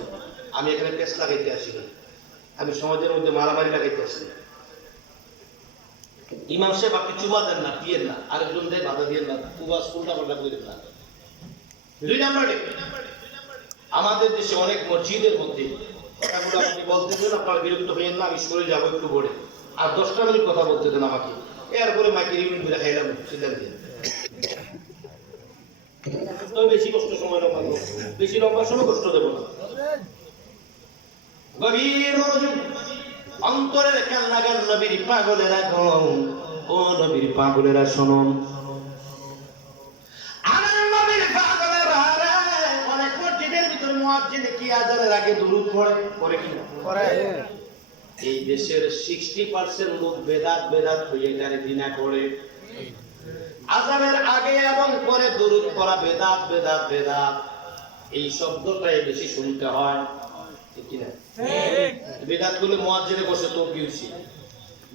আমি এখানে পেশ লাগাইতে আসি না, আমি সমাজের মধ্যে মারামারি লাগাইতে আসি না। ইমাম সাহেব আপনি চুমা দেন না, দিয়েন না, আরেকজন দেয় বাধা দিয়েন না, উল্টা পাল্টা করেন না। 2 নম্বরে আমাদের দেশে অনেক মসজিদের মধ্যে কথাগুলো আপনি বলতে দেন, আপনারা বিরক্ত হইয়েন না, আমি সরে যাবো একটু বলে, আর 10টা মিনিট কথা বলতে দেন আমাকে, এরপরে মাকে রিমিট করে খাইলাম সিদ্ধান্ত দিয়ে। তবে বেশি কষ্ট সময় লম্বা, বেশি লম্বা সময় কষ্ট দেবো না। গভীর মনোযোগ, অন্তরের কান লাগান, নবীর পাগলেরা গো, ও নবীর পাগলেরা শুনুন। আমার নবীর পাগলেরা রে, অনেক মসজিদের ভিতর মুয়াজ্জিনে কি আজানের আগে দুরূদ পড়ে কি না পড়ে? এই দেশের 60% লোক বেদাত হয়ে গেলে দিনা করে। আজানের আগে এবং পরে দুরূদ পড়া বেদাত, এই শব্দটাই বেশি শুনতে হয়, ঠিক কি না? বেদাত গুলো মুয়াজ্জিনে বসে তো কি হইছে,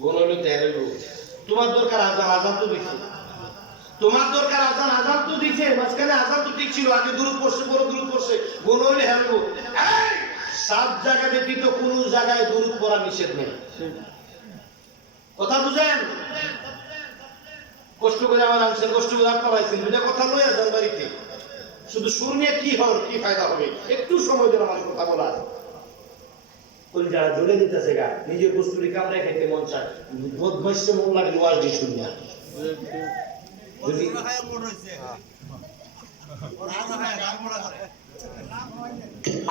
গুণ হইলো 13। তোমার দরকার আজান তো দিছে, তোমার দরকার আজান তো দিছে, মাঝখানে আজান তো ঠিক ছিল, আগে দুরূদ পড়ছে, পরে দুরূদ পড়ছে, গুণ হইলে হেলবো। 7 জায়গা ব্যতীত কোন জায়গায় দুরূদ পড়া নিষেধ নেই। কথা বুঝেন? কষ্ট করে আমার আনছেন, কষ্ট করে আপনার আইছেন, দুটা কথা লই আছেন বাড়িতে, শুধু সুর নিয়ে কি ফায়দা হবে? একটু সময় ধরে আমার কথা বলার যারা জ্বলে দিতেছে গা, নিজের বস্তুরি কামড়ায় খাইতে মন চায়, বদমাইশ মন লাগে ওয়াজ দিয়ে শুনিয়া। যদি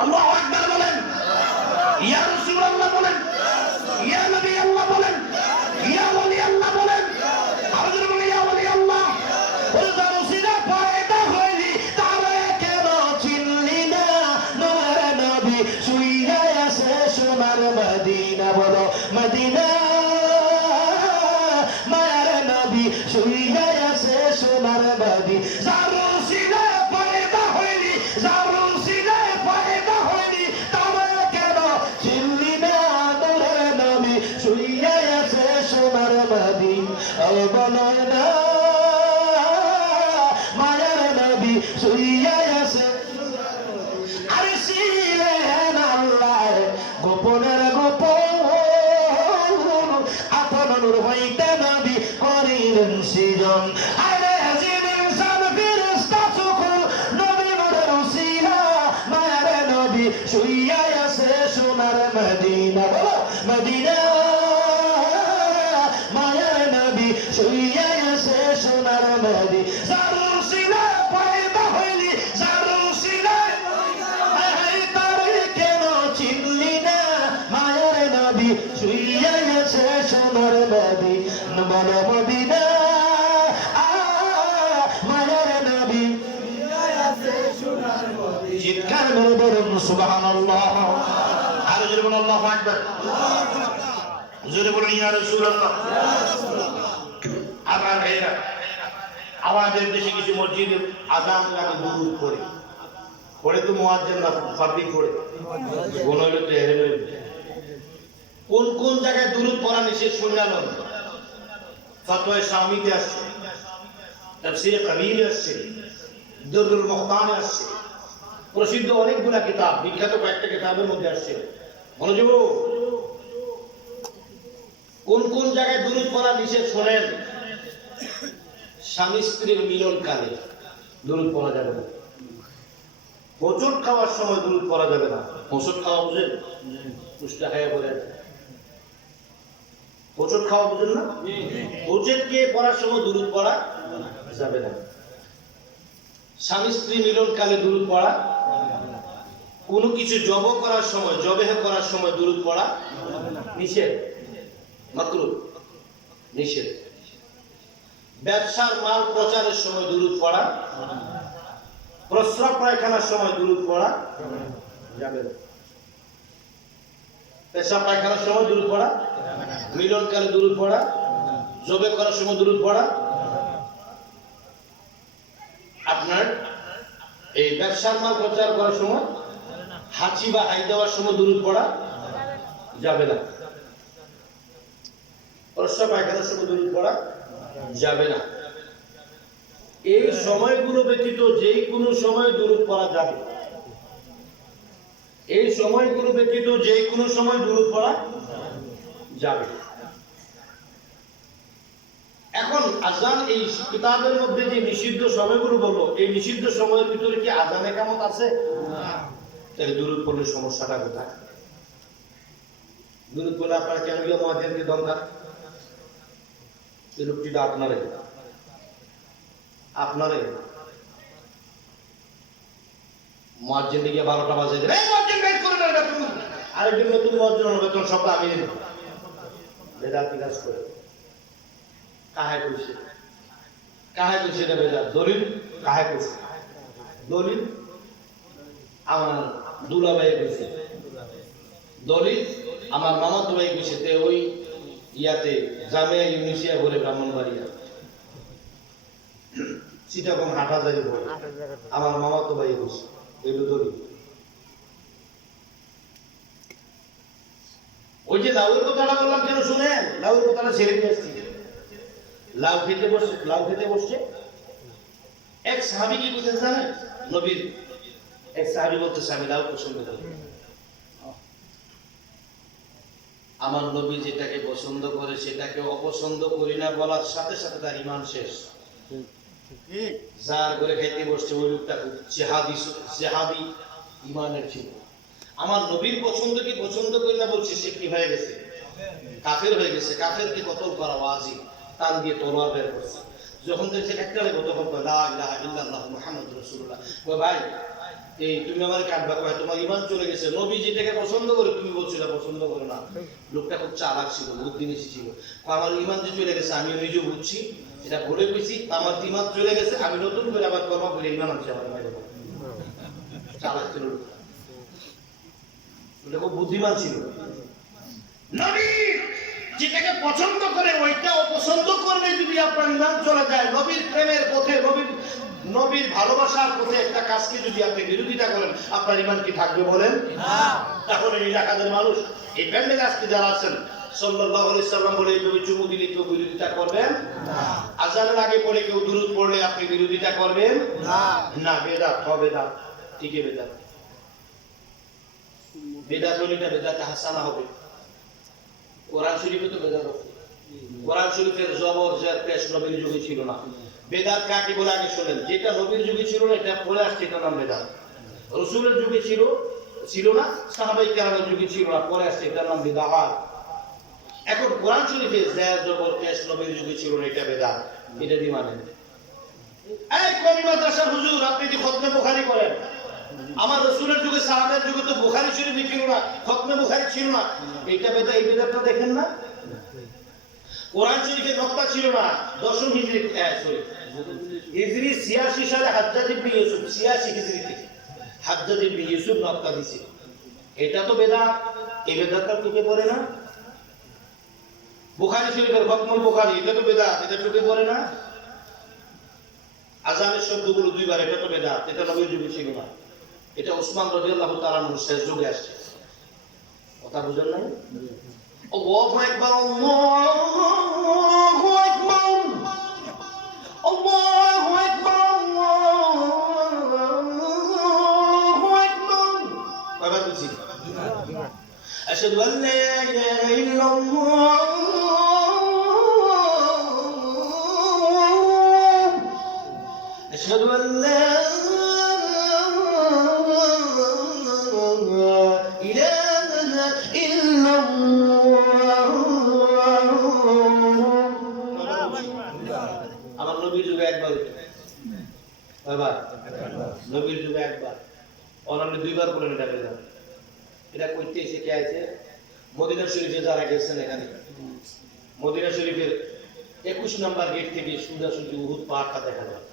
আল্লাহু আকবার বলেন, ইয়া রাসূলুল্লাহ বলেন, ইয়া নবী আল্লাহ বলেন, ইয়া ওলি আল্লাহ বলেন, আরো বলেন ইয়া ওলি আল্লাহ। ওয়া রসিলা ফায়দা হইলি তারে কেন চিনলি না, নূর নবী শুইয়া আছে সোনার মদিনা, বলো মদিনা, মায়ের নবী শুইয়া আছে সোনার মদিনা। রসিলা ফায়দা হইলি, রসিলা ফায়দা হইলি তারে কেন চিনলি না, নূর নবী শুইয়া আছে সোনার মদিনা, বলো না, মায়ের নবী শুইয়া আছে। আরে ছিলেন আল্লাহ গোপনের গোপন, আপন নূর হইতে নবী করিলেন সৃজন। আরে জিনিস ফেরেশতা চকুল নবী মোদের উসিলা, মায়ের নবী শুইয়া আছে সোনার মদিনা, বলো মদিনা, মায়ের নবী শুইয়া আছে সোনার মদিনা। জারুর সিলা পয়দা হইলি, জারুর সিলা তারে কেন চিনলি না, মায়ের নবী শুইয়া আছে সোনার মদিনা, বলো মদিনা, মায়ের নবী চিৎকার মেরে বলুন সুবহানাল্লাহ। আর জোরে বলুন আল্লাহু আকবার, জোরে বলুন ইয়া রাসূলুল্লাহ। আমার ভাইরা, আমাদের দেশে কিছু মসজিদে আজান লাগে দুরূদ পড়ে তো মুয়াজ্জিন না ফারদি পড়ে, গুণ হইলো তো হেরে। কোন জায়গায় দুরূদ পড়া নিষেধ শুনলাম, ফতোয়া শামিতে আসছে, তাফসীরে কাবীরে আসছে, দুরুল মুখতানে আসছে, প্রসিদ্ধ অনেকগুলা কিতাব, বিখ্যাত কয়েকটা কিতাবের মধ্যে আসছে মনোযোগ। কোন কোন জায়গায় দুরূদ পড়া নিষেধ শোনেন? স্বামী স্ত্রীর মিলনকালে দুরূদ পড়া যাবে না। হোঁচট খাওয়ার সময় দুরূদ পড়া যাবে না। হোঁচট খাওয়া বুঝেন? পুষ্টা খাইয়া বলেন হোঁচট খাওয়া বুঝেন না? হোঁচট গিয়ে পড়ার সময় দুরূদ পড়া যাবে না। স্বামী স্ত্রী মিলনকালে দুরূদ পড়া, কোনো কিছু জব করার সময়, জবেহ করার সময় দুরূদ পড়া নিষেধ, মাকরুহ, নিষেধ। ব্যবসার মাল প্রচারের সময় দুরূদ পড়া, প্রস্রাব পায়খানার সময় দুরূদ পড়া যাবে না। পেশাব পায়খানার সময় দুরূদ পড়া, মিলনকালে দুরূদ পড়া, জবে করার সময় দুরূদ পড়া। আপনার এই ব্যবসার মাল প্রচার করার সময়, হাঁচি বা হাই দেওয়ার সময় দুরূদ পড়া যাবে না। প্রস্রাব পায়খানার সময় দুরূদ পড়া যাবে না। এই সময়গুলো ব্যতীত যেই কোনো সময় দুরূদ পড়া যাবে। এই সময়গুলো ব্যতীত যেই কোনো সময় দুরূদ পড়া যাবে। এখন আজান, এই কিতাবের মধ্যে যে নিষিদ্ধ সময়গুলো বলবো, এই নিষিদ্ধ সময়ের ভিতরে কি আজান একামত আছে? তাহলে দুরূদ পড়লে সমস্যাটা কোথায়? দুরূদ পড়লে আপনারা কেন গিয়ে মুয়াজ্জিনকে দরকার? এই লোকটিটা আপনারে মুয়াজ্জিন দিকে 12টা বাজে দেন, এই মুয়াজ্জিন বের করে দেন বেতন, আরেকজন নতুন মুয়াজ্জিন হবে, বেতন সব আমি দেব। বেদাতি কাজ করে। কাহে কইছে? কাহে কইছে এটা বেদাত? দলিল কাহে কইছে? দলিল আমার দুলাভাই কইছে, দলিল আমার মামাতো ভাই কইছে। তে ওই ইয়াতে জামিয়া ইউনিসিয়া বলে ব্রাহ্মণবাড়িয়া, চিটাগং হাটহাজারী বলে আমার মামাতো ভাই কইছে। এগুলো দলিল। ওই যে লাউয়ের কথাটা বললাম, কেন শুনেন? লাউয়ের কথাটা ছেড়ে দিয়ে আসছি। লাউ খেতে বসছে এক সাহাবী, কি বলতে জানেন? নবীর এক সাহাবী বলতেছে, আমি লাউ পছন্দ করি। আমার নবী যেটাকে পছন্দ করে সেটাকে অপছন্দ করি না বলার সাথে সাথে তার ঈমান শেষ। যার করে খাইতে বসছে ওই লোকটা জিহাদি ঈমানের ছিল। আমার নবীর পছন্দকে পছন্দ করি না বলছে, সে কি হয়ে গেছে? কাফের হয়ে গেছে। কাফেরকে কতল করা ওয়াজিব। টান দিয়ে তলোয়ার বের করছে। যখন দেখছে একটা রেখো, তখন কয় লা ইলাহা ইল্লাল্লাহু মুহাম্মাদুর রাসূলুল্লাহ। কয় ভাই, এই তুমি আমার কাটবা, কয় তোমার ঈমান চলে গেছে। নবী যেটাকে পছন্দ করে তুমি বলছো এটা পছন্দ করে না। লোকটা খুব চালাক ছিল, বুদ্ধিনীতি ছিল। আমার ঈমান যে চলে গেছে আমি নিজে বুঝছি, এটা ভুলে গেছি। আমার ঈমান চলে গেছে, আমি নতুন করে আবার কর্ম করে ঈমান আনছি আমার মায়ের। চালাক ছিল লোকটা, খুব বুদ্ধিমান ছিল। নবী যেটাকে পছন্দ করে ওইটা অপছন্দ করলে যদি আপনার ঈমান চলে যায়, নবীর প্রেমের পথে, নবীর ভালোবাসার পথে একটা কাজকে যদি আপনি বিরোধিতা করেন, আপনার ঈমান কি থাকবে বলেন? তাহলে এই এলাকাদের মানুষ, এই প্যান্ডেলে আজকে যারা আছেন, সাল্লাল্লাহু আলাইহি সাল্লাম বলে এইভাবে চুমু দিলে কেউ বিরোধিতা করবেন না। আজানের আগে পরে কেউ দুরূদ পড়লে আপনি বিরোধিতা করবেন না। বেদাত হবে না, ঠিকই বেদাত। বেদাত হলে এটা বেদাত হাসানা হবে। কোরআন শরীফে তো বেদাত আছে। কোরআন শরীফের জবর জের পেশ নবীর যুগে ছিল না। বেদাত কাকে বলে আগে শুনেন? যেটা নবীর যুগে ছিল না, এটা পরে আসছে, এটার নাম বেদাত। রাসূলের যুগে ছিল না, সাহাবায়ে কেরামের যুগে ছিল না, পরে আসছে, এটার নাম বিদআত। এখন কোরআন শরীফে জের জবর পেশ নবীর যুগে ছিল না, এটা বেদাত। এটা দি মানে এই কওমি মাদ্রাসার হুজুর, আপনি যে খতমে বুখারী করেন, আমার রাসূলের যুগে, সাহাবাদের যুগে তো বুখারী শরীফ ছিল না, খতমে বুখারী ছিল না। এটা বেদাত। এই বেদাতটা দেখেন না? কোরআন শরীফে নকতা ছিল না। 10ম হিজরি, হিজরি 86 সালে হাজ্জাজ ইবনে ইউসুফ, 86 হিজরিতে হাজ্জাজ ইবনে ইউসুফ নকতা দিয়েছে। এটা তো বেদাত। এই বেদাতটা টুকে পড়ে না? বুখারী শরীফের খতমুল বুখারী, এটা তো বেদাত, এটা টুকে পড়ে না? আযানের শব্দগুলো দুইবার, এটা তো বেদাত, এটা নবীর যুগে ছিল না। এটা ওসমান রাদিয়াল্লাহু তাআলা আনহুর শেষ যুগে আসছে। কথা বুঝেন নাই? আল্লাহু আকবার, আল্লাহু আকবার, আল্লাহু আকবার, আল্লাহু আকবার। কয়বার বলছি? আশহাদু আল্লা ইলাহা ইল্লাল্লাহ আশহাদু আল্লা ইলাহা ইল্লাল্লাহ। আমার নবীর যুগে একবার বাবা নবীর যুগে একবার অনন্য দুইবার করে ডাকে যান। এটা করতে এসে কে আছে? মদিনা শরীফে যারা গেছেন, এখানে মদিনা শরীফের 21 নম্বর গেট থেকে সোজাসুজি উহুদ পাহাড়টা দেখা যায়।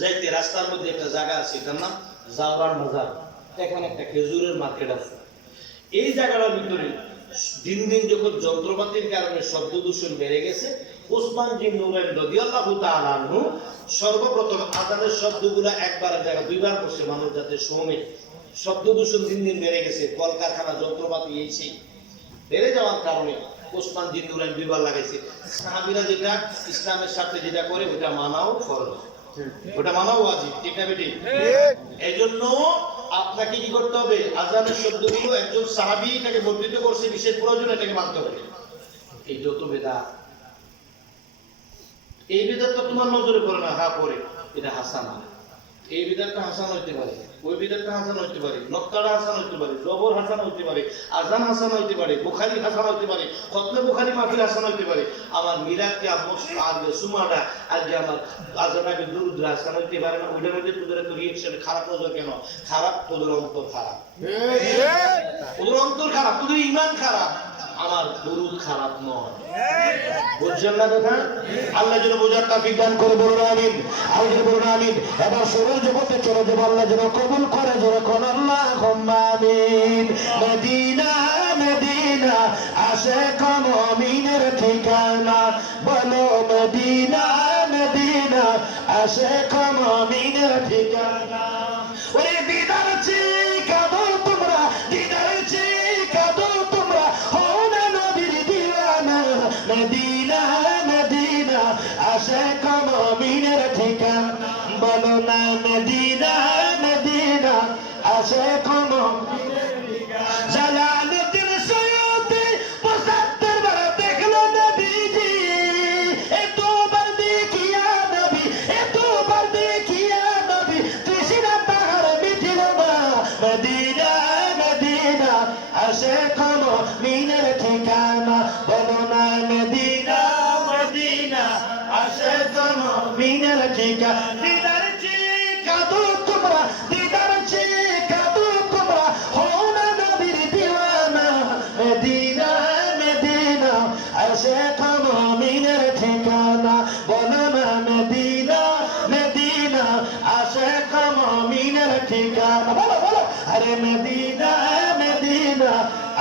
যাইতে রাস্তার মধ্যে একটা জায়গা আছে, এটার নাম জাওরান বাজার। এখানে একটা খেজুরের মার্কেট আছে। এই জায়গাটার ভিতরে দিন দিন যখন যন্ত্রপাতির কারণে শব্দ দূষণ বেড়ে গেছে, ওসমান বিন নুরাইন রাদিয়াল্লাহু তাআলা আনহু সর্বপ্রথম আযানের শব্দগুলো একবারের জায়গা দুইবার করছে, মানুষ যাতে শোনে। শব্দ দূষণ দিন দিন বেড়ে গেছে, কলকারখানা যন্ত্রপাতি এই সেই বেড়ে যাওয়ার কারণে ওসমান বিন নুরাইন দুইবার লাগাইছে। সাহাবীরা যেটা ইসলামের সাথে যেটা করে ওটা মানাও ফরজ, ওটা মানাও ওয়াজিব, ঠিক না বেটি? এইজন্য আপনাকে কি করতে হবে? আযানের শব্দগুলো একজন সাহাবী এটাকে বর্ধিত করছে বিশেষ প্রয়োজন, এটাকে মানতে হবে। এই যত বেদাত, এই বিধানটা তোমার নজরে পড়ে না, হ্যাঁ পড়ে, এটা হাসান। এই বিধানটা হাসান হইতে পারে, ওই বিধানটা হাসান হইতে পারে, নক্কাটা হাসান হইতে পারে, জবর হাসান হইতে পারে, আজান হাসান হইতে পারে, বুখারী হাসান হইতে পারে, খতমে বুখারী মাহফিল হাসান হইতে পারে। আমার মিলাদকে আজকে সুমাটা আজকে আমার আজানাকে দুরুদ হাসান হইতে পারে না। ওইটার মধ্যে তোদের তো রিয়েকশন খারাপ নজর কেন? খারাপ তোদের অন্তর খারাপ, তোদের অন্তর খারাপ, তোদের ঈমান খারাপ, আমার দুরুদ খারাপ নয়। বুঝছেন না কথা? আল্লাহ যেন বোঝার তৌফিক দান করে, বলুন আমিন। আর যদি বলুন আমিন। এবার সরল জগতে চলে যাব, আল্লাহ যেন কবুল করে, যখন আল্লাহুম্মা আমিন। মদিনা মদিনা আশিক মুমিনের ঠিকানা, বলো মদিনা মদিনা আশিক মুমিনের ঠিকানা। ওরে দিদার চেয়ে কাঁদো তোমরা, দিদার চেয়ে কাঁদো তোমরা, হও না নবীর দিওয়ানা। মদিনা মদিনা আশিক মুমিনের ঠিকানা, বলো না মদিনা মদিনা আশিক মুমিনের ঠিকানা। জালালউদ্দিন সৈয়দী ৭৫ বার দেখলো নবীজি, এতবার দেখিয়া নবী, এতবার দেখিয়া নবী, তৃষ্ণা পাহাড় মিটিল না। মদিনা মদিনা আশিক মুমিনের ঠিকানা, বলো না মদিনা মদিনা আশিক মুমিনের ঠিকানা। দিদার চেয়ে কাঁদো তোমরা, দিদার চেয়ে কাঁদো তোমরা, হও না নবীর দিওয়ানা। মদিনা মদিনা আশিক মুমিনের ঠিকানা, বলো না মদিনা মদিনা আশিক মুমিনের ঠিকানা। বলো বলো, আরে মদিনা মদিনা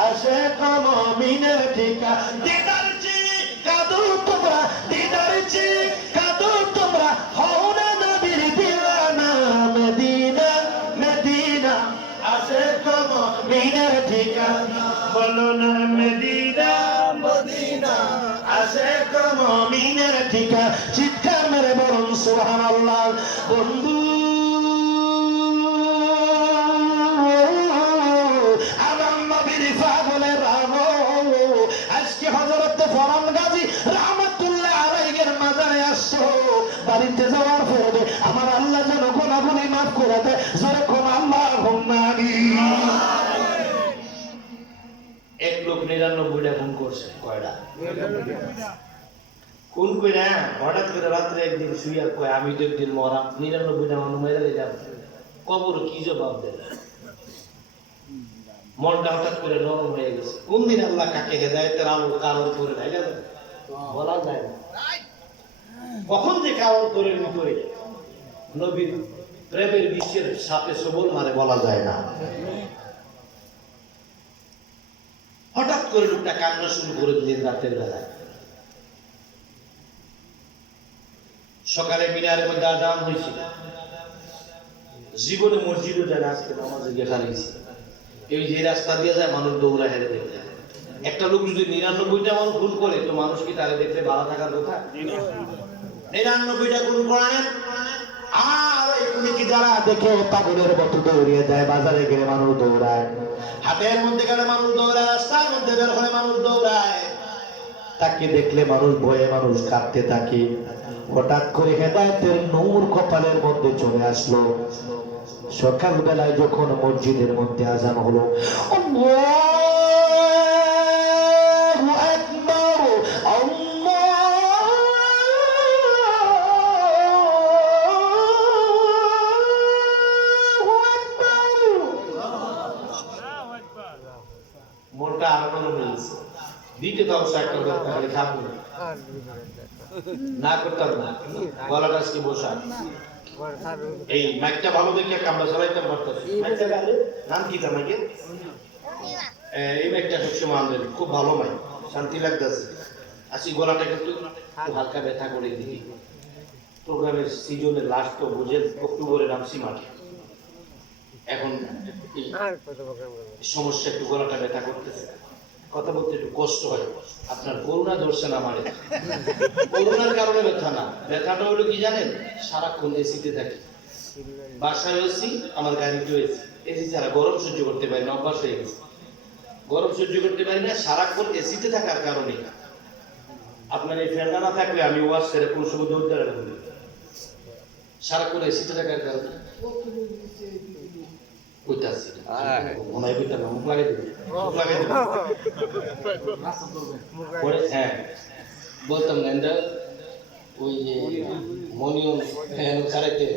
আশিক মুমিনের ঠিকানা। দিদার চেয়ে কাঁদো তোমরা, দিদার চেয়ে কাঁদো তোমরা, হও না নবীর দিওয়ানা। মদিনা মদিনা আশিক মুমিনের ঠিকানা, বলো না মদিনা মদিনা আশিক মুমিনের ঠিকানা। চিৎকার মেরে বলুন সুবহানাল্লাহ। বন্ধু আমার নবীর পাগলের রাম, আজকে হযরত ফরমান গাজী রাহমাতুল্লাহ আলাইহির মাজারে আসছো। বাড়িতে যাওয়ার পরে আমার আল্লাহ যেন গুনাহগুলি মাফ করে দেয়, যেরকম আল্লাহুম্মা আমিন। এক লোক ৯৯টা খুন করছে। কয়টা? কোন কইরা হঠাৎ করে রাত্রে একদিন শুইয়া কয় আমি তো একদিন মরা, ৯৯টা মানুষ মেরে দিলাম, কবর কি জবাব দেবে? মনটা হঠাৎ করে নরম হয়ে গেছে। কোন দিন আল্লাহ কাকে হেদায়েতের আলো কারণ করে দেয় জানেন? বলা যায় না। কখন যে কারণ করে ভিতরে নবীর প্রেমের বিশ্বের সাথে সবল মারে বলা যায় না। হঠাৎ করে লোকটা কান্না শুরু করে দিলেন রাতের বেলায়। সকালে মিনারের মধ্যে আযান হয়েছিল, জীবনে মসজিদে যায় না, আজকে নামাজে গিয়ে হারিয়েছে। এই যে রাস্তা দিয়ে যায় মানুষ দৌড়া হেরে দেখে। একটা লোক যদি ৯৯টা মানুষ খুন করে তো মানুষ কি তাকে দেখতে ভালো থাকার কথা? ৯৯টা খুন করেন, আর এগুলিকে যারা দেখে পাগলের মতো দৌড়িয়ে যায়, বাজারে গেলে মানুষ দৌড়ায়, হাটের মধ্যে গেলে মানুষ দৌড়ায়, রাস্তার মধ্যে বের হলে মানুষ দৌড়ায়, তাকে দেখলে মানুষ ভয়ে মানুষ কাঁপতে থাকে। হঠাৎ করে হেদায়েতের নূর কপালের মধ্যে চলে আসলো। সকাল বেলায় যখন মসজিদের মধ্যে আজান হলো, আল্লাহু আকবার, মনটা আরো মিলছে। দিতে তো অবশ্য একটা দরকার, খাবো না করতাম না, গলাটা আজকে বসা। এই মাইকটা ভালো দেখে কামড়া চালাইতাম পারতেছি। নাম কি তার মাইকে? এই মাইকটা সবসময় আমাদের খুব ভালো মাইক, শান্তি লাগতেছে। আসি গলাটা কিন্তু হালকা ব্যথা করে দিই। প্রোগ্রামের সিজনের লাস্ট তো বুঝেন, অক্টোবরে নামছি মাঠে। এখন সমস্যা একটু গলাটা ব্যথা করতেছে, কথা বলতে একটু কষ্ট হয়। আপনার করোনা ধরছে না আমারে, করোনার কারণে ব্যথা না, ব্যথাটা হলো কি জানেন, সারাক্ষণ এসিতে থাকি, বাসায় এসি, আমার গাড়িতে এসি, এসি ছাড়া গরম সহ্য করতে পারি না, অভ্যাস হয়ে গেছে। গরম সহ্য করতে পারি না, সারাক্ষণ এসিতে থাকার কারণে। আপনার এই ফ্যানটা না থাকলে আমি ওয়াশ ছেড়ে কোন সময় দৌড়তে পারি, সারাক্ষণ এসিতে থাকার কারণে। হ্যাঁ বলতাম না, ওই যে মনিয়ম খারাইতে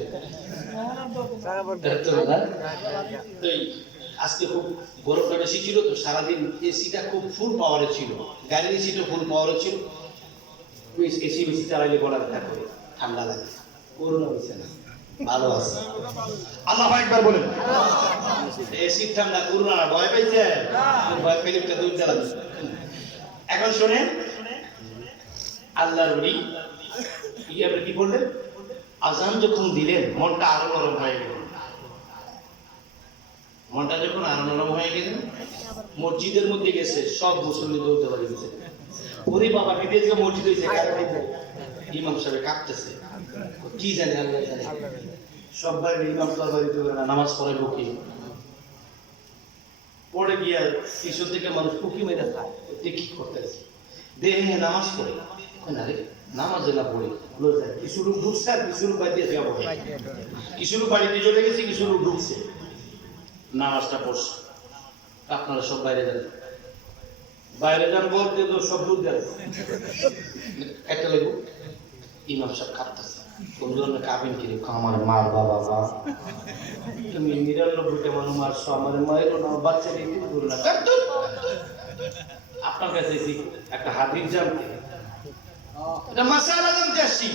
আজকে খুব গরমটা বেশি ছিল তো, সারাদিন এসিটা খুব ফুল পাওয়ারে ছিল, গাড়ির এসিটা ফুল পাওয়ারে ছিল। এসি বেশি চালাইলে গলা ব্যথা করে, ঠান্ডা লাগে। করোনা হয়েছে না, ভালো আছে। আল্লাহু আকবার বলেন। এসি ঠান্ডা, করোনা না, ভয় পাইছে? ভয় পেলে একটা দূর চালাবে। এখন শোনেন, আল্লাহর ওলি আপনি কি বললেন? আজান যখন দিলেন মনটা আরো নরম হয়ে গেল। মনটা যখন আরো নরম হয়ে গেল, মসজিদের মধ্যে গেছে, সব মুসল্লি দৌড়তে পারে গেছে। ওরে বাবা, বিদেশ মসজিদ হয়েছে, ইমাম সাহেব কাঁপতেছে, কি জানে আল্লাহ জানে। সব ভাই ইমাম তরবারি দিতে পারে না, নামাজ পড়ে বুকি পড়ে গিয়া পিছন থেকে মানুষ টুকি মেরে খায়, কি করতেছে দেহে নামাজ পড়ে না রে, নামাজে না পড়ে কিছু লোক ঢুকছে আর কিছু লোক বাড়িতে যাবো, কিছু লোক বাড়িতে চলে গেছে, কিছু লোক ঢুকছে, নামাজটা পড়ছে। আপনারা সব বাইরে যান, বাইরে যান বলতে তো সব দূর যান, একটা লাগবো। ইমাম সাহেব কাঁপতেছে, কোন ধরনের কাবিন কিনে আমার মার বাবা মা, তুমি ৯৯টা মানুষ মারছো, আমার মায়ের না, বাচ্চাকে কিছু করো না। আপনার কাছে একটা হাদিস জানতে, এটা মাসালা জানতে আসছি,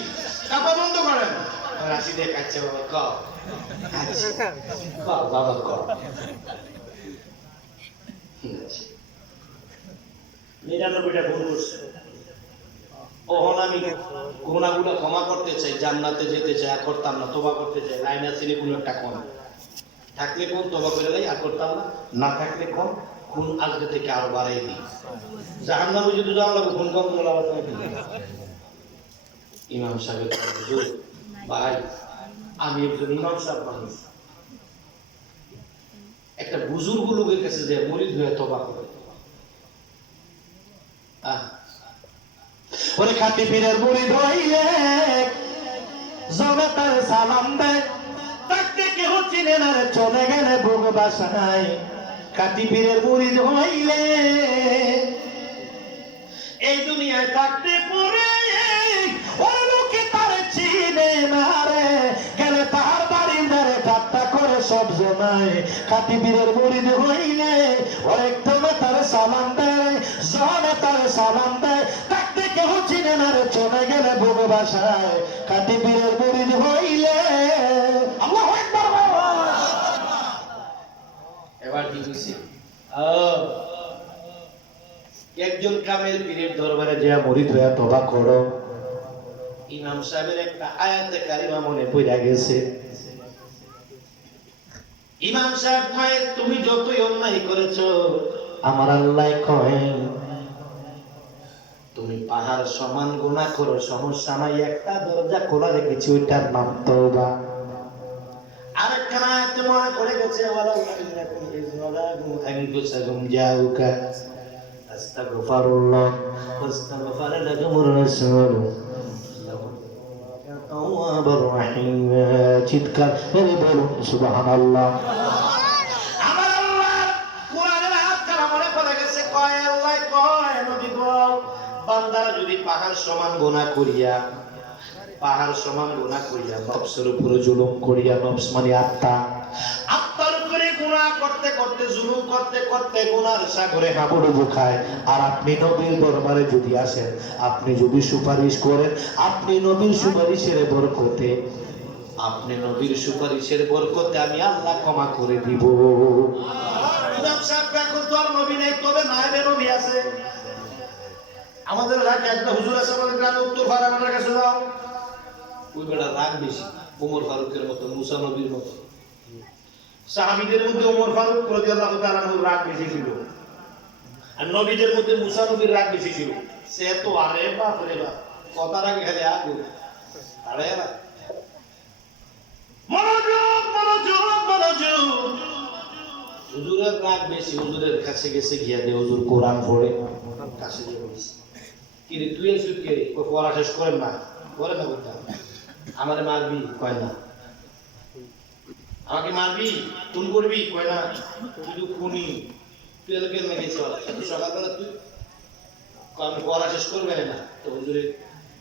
কাপা বন্ধ করেন। রাশি দেখ, আচ্ছা বাবা ক, বাবা ক, ৯৯টা ভুল করছে। ওহন আমি গুনাহগুলো ক্ষমা করতে চাই, জান্নাতে যেতে চাই, আর করতাম না, তোবা করতে চাই। লাইন আছে কোনো একটা কোন থাকলে কোন তোবা করে দেয়, আর করতাম না, না থাকলে কোন খুন আজকে থেকে আরো বাড়াই দিই। জাহান্নামে যদি যাওয়া লাগবে, খুন কম করে আবার ইমাম সাহেব ভাই, আমি একজন ইমাম সাহেব মানুষ, একটা বুজুর্গ লোকের কাছে যে মরিদ হয়ে তোবা করে, ওরে খাঁটি পীরের মুরিদ হইলে জগতের সালাম দেয়, তাকে কেউ চিনে না রে, চলে গেলে বুক বাসায়। খাঁটি পীরের মুরিদ হইলে এই দুনিয়ায় থাকতে পরে ওই লোকে তার চিনে না রে, গেলে তার বাড়ির ধারে ঠাট্টা করে সব জমায়। খাঁটি পীরের মুরিদ হইলে ওর একদম তার সালাম দেয়, জনে তার সালাম দেয়, তাকে কেউ চিনে না রে, চলে গেলে বুক বাসায়। খাঁটি পীরের মুরিদ হইলে আল্লাহু আকবার। এবার কি হইছে? একজন কামেল পীরের দরবারে যে মুরিদ হয়ে তওবা করো, ইমাম সাহেবের একটা আয়াতে কারিমা মনে পড়ে গেছে। ইমাম সাহেব কয়, তুমি যতই অন্যায় করেছো, আমার আল্লাহ কয় তুমি পাহাড় সমান গুনাহ করো, সমস্যা নাই, একটা দরজা খোলা রেখেছি, ওইটার নাম তওবা। কাছে মনে পড়ে গেছে ওয়ালা উনাকুম ইজনালাকুম আনফুসাকুম জাউকা আস্তাগফিরুল্লাহ ওয়াস্তাগফার লাকুমুর রাসূল তাওয়াবুর রহিম চিৎকার করে বলুন সুবহানাল্লাহ। আমার আল্লাহ কোরআনের আয়াত কারা মনে পড়ে গেছে কয় আল্লাহ কয় নবী গো বান্দারা যদি পাহাড় সমান গুনাহ করিয়া নফসের উপরে জুলুম করিয়া, নফস মানে আত্মার উপরে গুনাহ করতে করতে জুলুম করতে করতে গুনার সাগরে হাবুডুবু খায়, আর আপনি নবীর দরবারে যদি আসেন, আপনি যদি সুপারিশ করেন, আপনি নবীর সুপারিশের বরকতে আমি আল্লাহ ক্ষমা করে দিব। নবী নাই, তবে নায়েবে নবী আছে। আমাদের এলাকায় একটা হুজুর আছে, আমাদের গ্রামে উত্তর ফারামানের কাছে যাও, ওই বেটা রাগ বেশি, ওমর ফারুকের মতো, মুসা নবীর মতো। সাহাবীদের মধ্যে ওমর ফারুক রাদিয়াল্লাহু তাআলা আনহু রাগ বেশি ছিল, আর নবীদের মধ্যে মুসা নবীর রাগ বেশি ছিল। সে তো আরে বাপ রে বাপ, কথার আগে খালি আগু আরে মনোযোগ মনোযোগ মনোযোগ। হুজুরের রাগ বেশি, হুজুরের কাছে গেছে গিয়া দে হুজুর কোরআন পড়ে, কাছে গিয়ে বলছে কি রে তুই এসে কে পড়া শেষ করেন না, করে না করতে আমারে মারবি, কয় না আমাকে মারবি, খুন করবি, কয় না তুই তো খুনি, তুই এলাকে গেছ সকালবেলা তুই আমি পড়া শেষ করবে না। তো হুজুরে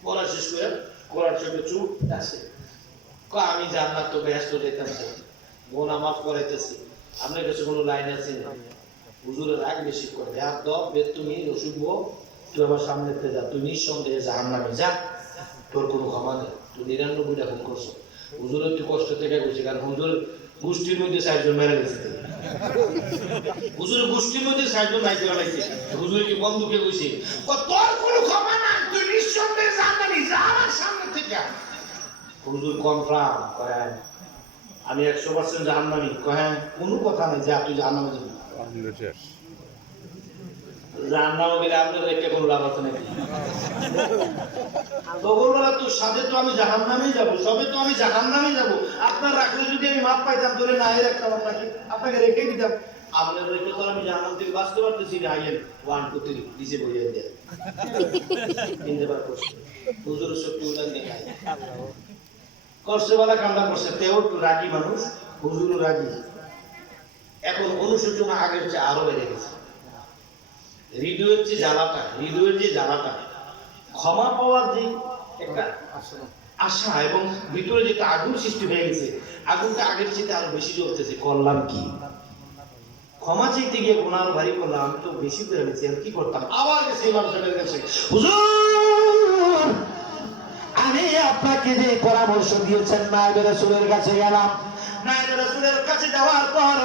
পড়া শেষ করে করার সঙ্গে চুপ আছে, আমি জান্নাত তো ব্যস্ত যেতেছি, গোনা মাফ করাইতেছি, আপনার কাছে কোনো লাইন আছে? হুজুরের রাগ বেশি করে, তুমি অসুখ, তুই আমার সামনে যা, তুই নিঃসন্দেহে জাহান্নামে যা, তোর কোনো ক্ষমা নেই, তুই ৯৯টা খুন করছো। হুজুর একটু কষ্ট থেকে গেছে, কারণ হুজুর গোষ্ঠীর মধ্যে 4 জন মেরে গেছে, হুজুর গোষ্ঠীর মধ্যে 4 জন নাইতে বানাইছে, হুজুর কি বন্ধুকে গেছে তোর কোনো ক্ষমা নাই, তুই নিঃসন্দেহে জাহান্নামে যা আমার সামনে থেকে। হুজুর কনফার্ম কয় আমি 100% জাহান্নামী, কয় কোনো কথা নাই, যা তুই জাহান্নামে যাবি। জাহান্নামে গেলে আপনাদের একটা কোনো লাভ আছে নাকি? তবুরবেলা তোর সাথে তো আমি জাহান্নামেই যাবো, সবে তো আমি জাহান্নামেই যাবো। আপনার রাখলে যদি আমি মাপ পাইতাম, ধরে না রাখতাম আপনাকে রেখে দিতাম। আপনার রেখে তো আমি জাহান্নাম থেকে বাঁচতে পারতেছি না। আইয়েন 1 2 3 নিচে বইয়ে দেয় তিনবার করছে, হুজুরের শক্তি উল্লান দেখায় করছে বলা কামড়া করছে। তেও একটু রাগী মানুষ, হুজুরও রাগী। এখন অনুশোচনা আগের চেয়ে আরো বেড়ে গেছে। হৃদয়ের যে জ্বালাটা, ক্ষমা পাওয়ার যে একটা আশা এবং ভিতরে যেটা আগুন সৃষ্টি হয়ে গেছে, আগুনটা আগের চেয়ে আরো বেশি জ্বলতেছে। করলাম কি? ক্ষমা চাইতে গিয়ে গুনাহ ভারী করলাম, আমি তো বেশি করে গেছি, আর কি করতাম? আবার গেছে ইমামের কাছে, হুজুর আমি আপনাকে যে পরামর্শ দিয়েছেন নায়েবে রাসূলের কাছে গেলাম। নায়েবে রাসূলের কাছে যাওয়ার পর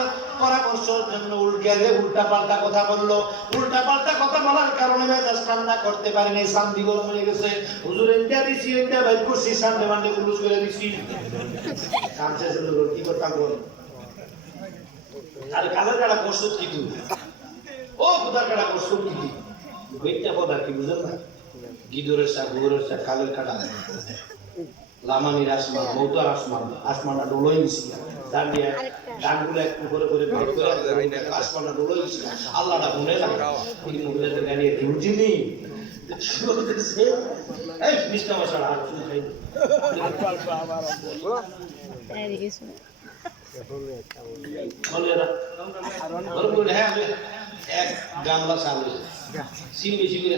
পরামর্শের জন্য উল্টা পাল্টা কথা বললো। উল্টা পাল্টা কথা বলার কারণে মেজাজ ঠান্ডা করতে পারিনি, শান্তি গরম হয়ে গেছে। হুজুর ইন্ডিয়া দিছি, ইন্ডিয়া বাইর করছি, সামনে মান্ডে গুলুস করে দিছি। কামছে হুজুর কি করতাম বল? আর কালের কাটা করছো কি তুই? ও খুদার কাটা করছো কি তুই? বেটটা কথা কি বুঝেন না? গিদরের শাক, গুড়ের শাক, কালের কাটা, লামানির আসমান, মৌতার আসমান, আসমানটা ডোলোই গেছিল। দাঁড়িয়ে ডাকগুলো একটু করে করে আসমানটা ডোলোই গেছিল। আল্লাহটা মনে লাগে এই মহিলাদের দাঁড়িয়ে বুঝিনি এই মিষ্টা মশলা আর কিছু খাই এক গামলা চালু সিম বেশি করে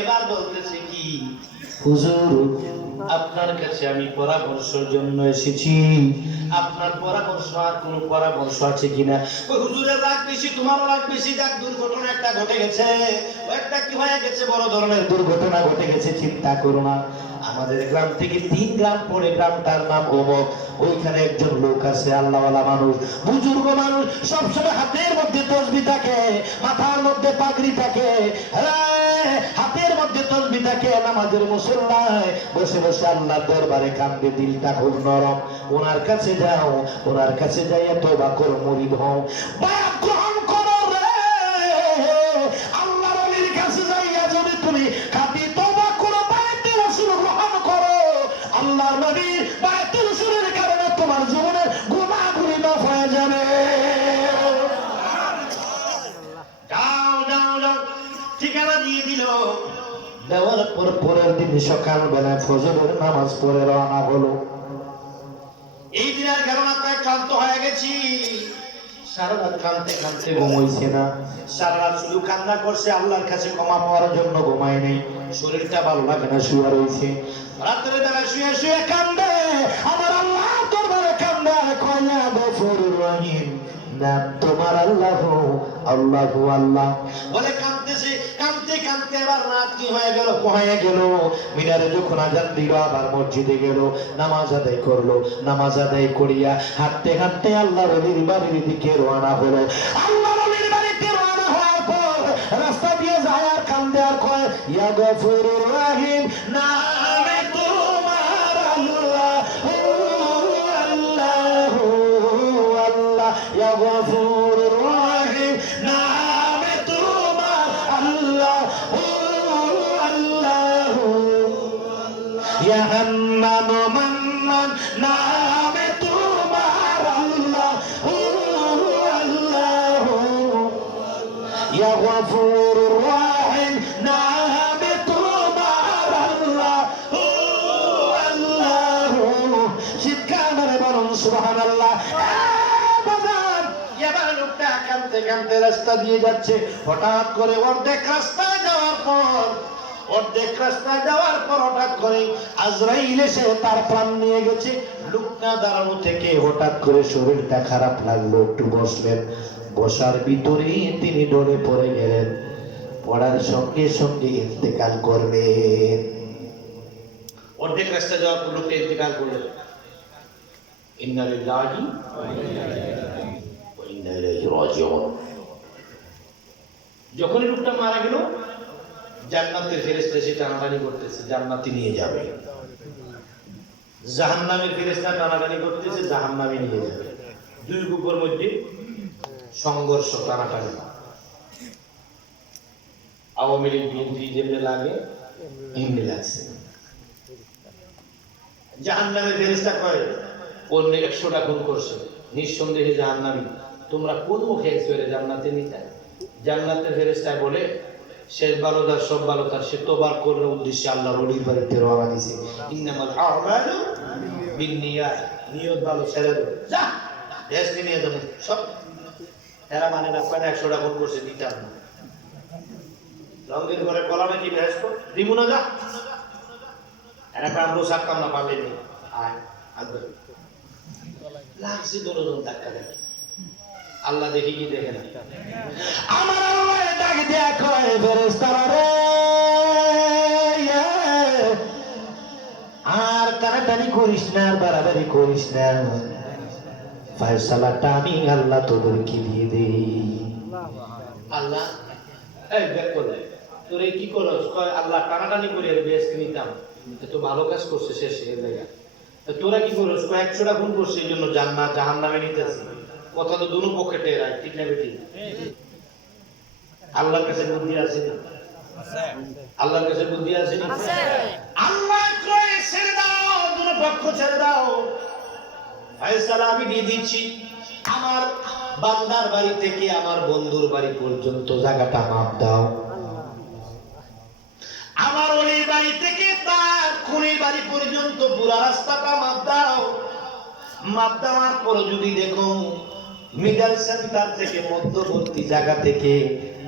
এবার বলতেছে কি, হুজুর আপনার কাছে আমি পরামর্শের জন্য এসেছি, আপনার পরামর্শ আর কোন পরামর্শ আছে কিনা? ওই হুজুরের রাগ বেশি, তোমারও রাগ বেশি। যাক দুর্ঘটনা একটা ঘটে গেছে, একটা কি হয়ে গেছে, বড় ধরনের দুর্ঘটনা ঘটে গেছে। চিন্তা করো না, আমাদের গ্রাম থেকে 3 গ্রাম পরে গ্রামটার নাম অমুক, ওইখানে একজন লোক আছে, আল্লাহওয়ালা মানুষ, বুজুর্গ মানুষ, সবসময় হাতের মধ্যে তসবিহ থাকে, মাথার মধ্যে পাগড়ি থাকে, হাতের মধ্যে তসবিহ থাকে, নামাজের মুসল্লায় বসে বসে আল্লাহর দরবারে কান্দে, দিলটা খুব নরম। ওনার কাছে যাও, ওনার কাছে যাইয়া তওবা করো, মুরিদ হও, বায়াত গ্রহণ করো রে। আল্লাহর ওলির কাছে যাইয়া যদি তুমি খাঁটি পরের দিন সকালবেলায় ফজরের নামাজ পড়ে রওনা হলো। এই দিনের কারণে তাই ক্লান্ত হয়ে গেছি, সারা রাত কাঁদতে কাঁদতে ঘুমাইছে না, সারা রাত শুধু কান্না করছে, আল্লাহর কাছে ক্ষমা পাওয়ার জন্য ঘুমায় নেই, শরীরটা ভালো লাগে না, শুয়ে রয়েছে। রাত্রে বেলা শুয়ে শুয়ে কান্দে, আমার আল্লাহ দরবারে কান্দে, কয়া গফুরুর রহিম, নাম তোমার আল্লাহ, আল্লাহ আল্লাহ বলে কাঁদতেছে। কাঁদতে কাঁদতে আবার রাত কি হয়ে গেল, হয়ে গেল। মিনারে যখন আজান দিল আবার মসজিদে গেল, নামাজ আদায় করলো। নামাজ আদায় করিয়া হাঁটতে হাঁটতে আল্লাহর ওলির বাড়ির দিকে রওনা হলো। আল্লাহর ওলির বাড়িতে রওনা হওয়ার পর রাস্তা দিয়ে যায় আর কান্দে আর কয়, ইয়া গফুরুর রহিম, নামে তোমার আল্লাহ, আল্লাহ আল্লাহ, ইয়া গফুরুর রহিম, নামে তোমার আল্লাহ, আল্লাহ ইয়া হান্নান মান্নান, নামে তোমার আল্লাহ, আল্লাহ ইয়া গফুরুর রহিম, নামে তোমার আল্লাহ, আল্লাহ চিৎকার করে বলুন সুবহানাল্লাহ। এবার লোকটা কাঁদতে কাঁদতে রাস্তা দিয়ে যাচ্ছে, হঠাৎ করে অর্ধেক রাস্তায় যাওয়ার পর হঠাৎ করে আজরাইল এসে তার প্রাণ নিয়ে গেছে। লোকটা দাঁড়ানো থেকে হঠাৎ করে শরীরটা খারাপ লাগলো, একটু বসলেন, বসার ভিতরে তিনি ডরে পড়ে গেলেন, পড়ার সঙ্গে সঙ্গে ইন্তেকাল করলেন। অর্ধেক রাস্তা যাওয়ার পর লোকটা ইন্তেকাল করলেন। ইন্না লিল্লাহি ওয়া ইন্না ইলাইহি রাজিউন। যখনই লোকটা মারা গেল, জান্নাতের ফেরেশতা এসে টানাটানি করতেছে, জান্নাতে নিয়ে যাবে। জাহান্নামের ফেরেশতা টানাটানি করতেছে, জাহান্নামে নিয়ে যাবে। দুই গ্রুপের মধ্যে সংঘর্ষ, টানাটানি। আওয়ামী লীগ বিএনপি যেমনি লাগে এমনি লাগছে। জাহান্নামের ফেরেশতা কয়, অন্য 100টা খুন করছে, নিঃসন্দেহে জাহান্নামী, তোমরা কোন মুখে এসে জান্নাতে নিতে? জান্নাতের ফেরেশতা বলে, শেষ ভালো তার, সব ভালো তার, সে তোবার করার উদ্দেশ্যে আল্লাহর ওলির বাড়িতে রওনা দিয়েছে। ইন্নামাল আ'মালু বিন্নিয়াত, নিয়ত ভালো ছেড়ে দাও, যা দেশ নিয়ে যাবো সব। এরা মানে না, কয় 100টা খুন করছে, দিতাম না। রঙের ঘরে বলা নাকি বেশ দিব না, যা। এরা আমরা সারতাম না, পারলে নেই, আয় আসবে লাগছে দরজন ধাক্কা দেখে। আল্লাহ দেখি কি দেখে না? আমার আল্লাহ ডাক দেয়া কয়, ফেরেশতারা রে, আর টানাটানি করিস না, আর বাড়াবাড়ি করিস না, ফয়সালাটা আমি আল্লাহ তোদেরকে দিয়ে দেই। আল্লাহ এই বের করে তোরে কি করস? কয় আল্লাহ টানাটানি করে এর বেশ নিতাম, তো ভালো কাজ করছে শেষ এর জায়গা। তোরা কি করস? কয় 100টা খুন করছে, এই জন্য জান্নাত জাহান্নামে নিতেছি। কথা তো দুনো পক্ষে টেরাই, ঠিক না বেটি? আল্লাহর কাছে বুদ্ধি আছে না? আল্লাহর কাছে বুদ্ধি আছে না? আল্লাহ কয় ছেড়ে দাও, দুনো পক্ষ ছেড়ে দাও, ফয়সালা আমি দিয়ে দিচ্ছি। আমার বান্দার বাড়ি থেকে আমার বন্ধুর বাড়ি পর্যন্ত জায়গাটা মাপ দাও। আমার ওলির বাড়ি থেকে তার খুনির বাড়ি পর্যন্ত পুরো রাস্তাটা মাপ দাও। মাপ দেওয়ার পর যদি দেখো মিডল সেন্টার থেকে মধ্যবর্তী জায়গা থেকে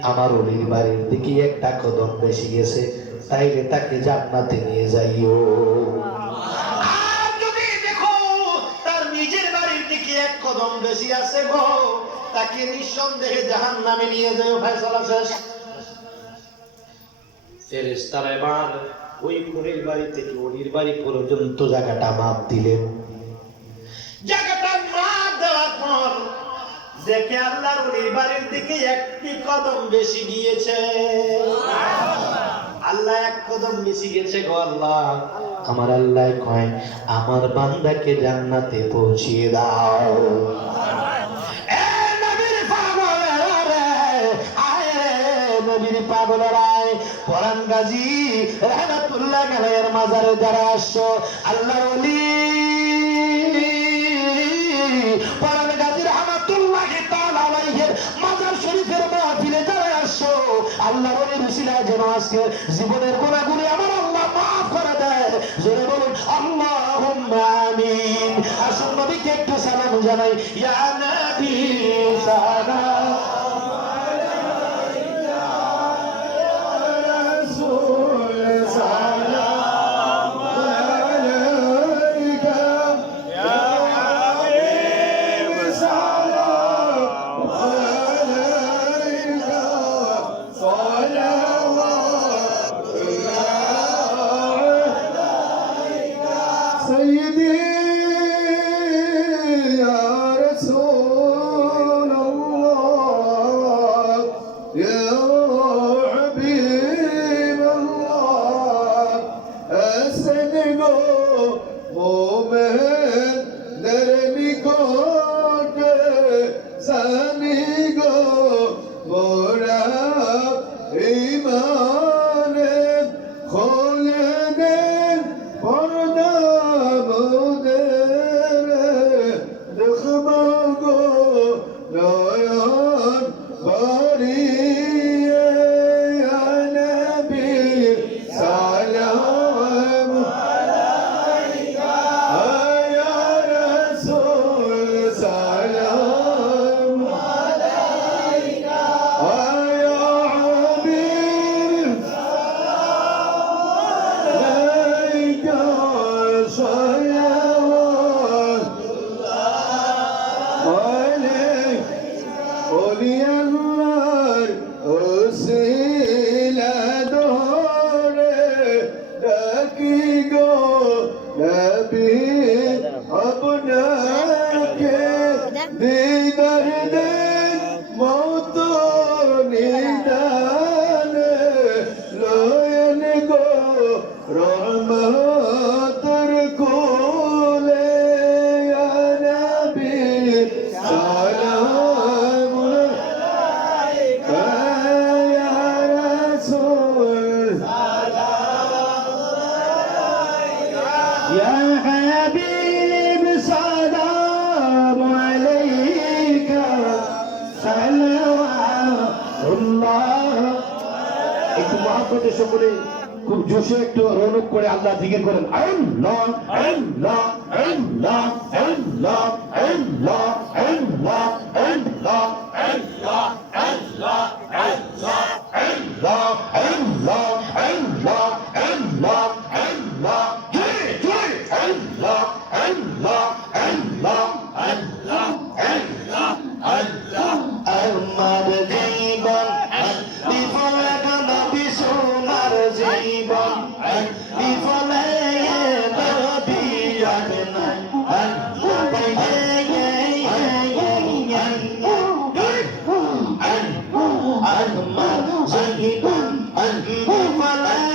আমার ওলির বাড়ির দিকে একটা কদম বেশি গেছে, তাইলে তাকে জান্নাতে নিয়ে যাইও। আর যদি দেখো তার নিজের বাড়ির দিকে এক কদম বেশি আছে গো, তাকে নিঃসন্দেহে জাহান্নামে নিয়ে যাও। ফয়সালা শেষ। ফেরেশতারা এবার ওই খুনির বাড়ি থেকে ওলির বাড়ি পর্যন্ত জায়গাটা মাপ দিলেন। জায়গাটা মাপ দেওয়ার পর দেখে আল্লাহর ওলির বাড়ির দিকে একটি কদম বেশি গিয়েছে। আল্লাহ এক কদম বেশি গেছে গো আল্লাহ। আমার আল্লাহ কয়, আমার বান্দাকে জান্নাতে পৌঁছিয়ে দাও। পাগলেরাই পরান গাজী রাহমাতুল্লাহ আলাইহির মাজারে যারা আসছো, আল্লাহর ওলি পরান গাজী রাহমাতুল্লাহ তাআলা আলাইহির মাজার শরীফের মাহফিলে যারা আসছো, আল্লাহর ওলির উসিলায় যেন আজকে জীবনের গুনাহগুলি আমার আল্লাহ আসুন নবীকে একটু সালাম জানাই ইয়া নবী সালাম سيدي يا رسول الله يا حبيب الله أسنقو مومن درميكو سانيكو مورا إيمان خلدن فردا Oliyanlar osila dore dakigo nabi apnake didar den maut nidane loyan go rahmatar kule ya nabi salam يا حبيب سلام عليك صلوات الله একটু মহব্বতে সকলে খুব জোশে একটু রৌনক করে আল্লাহ জিকির করেন আল্লাহ আল্লাহ আল্লাহ আল্লাহ আল্লাহ আল্লাহ আল্লাহ আল্লাহ আল্লাহ আল্লাহ আল্লাহ আল্লাহ আল্লাহ আল্লাহ আল্লাহ Allah, Allah, Allah, Allah, Allah, Allah. Ahmad জীবন বিফলে কান্দ বিশুমার জীবন বিফলে নবী আগনাই Ahmad জীবন বিফলে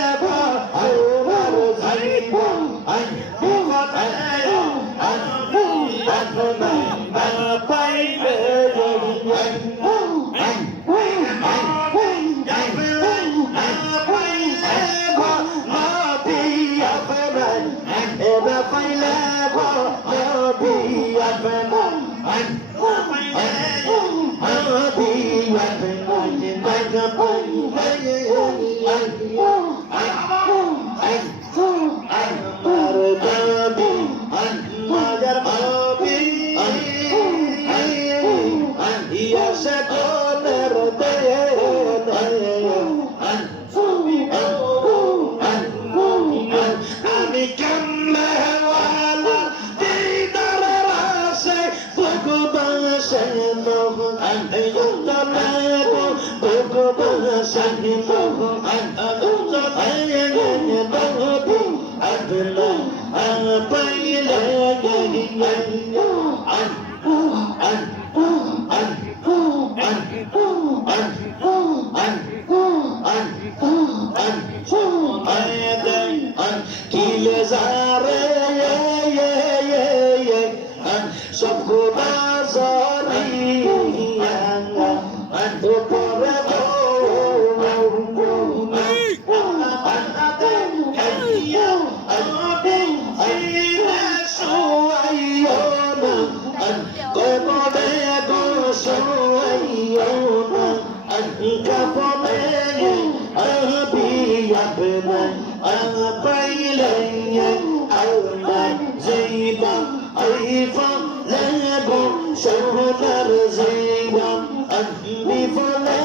সাইফা লাগো সোনার জীবন আন্নি বলে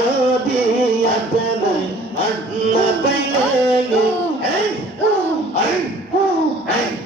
আদি আপনে আন্না পাইলে এই এই এই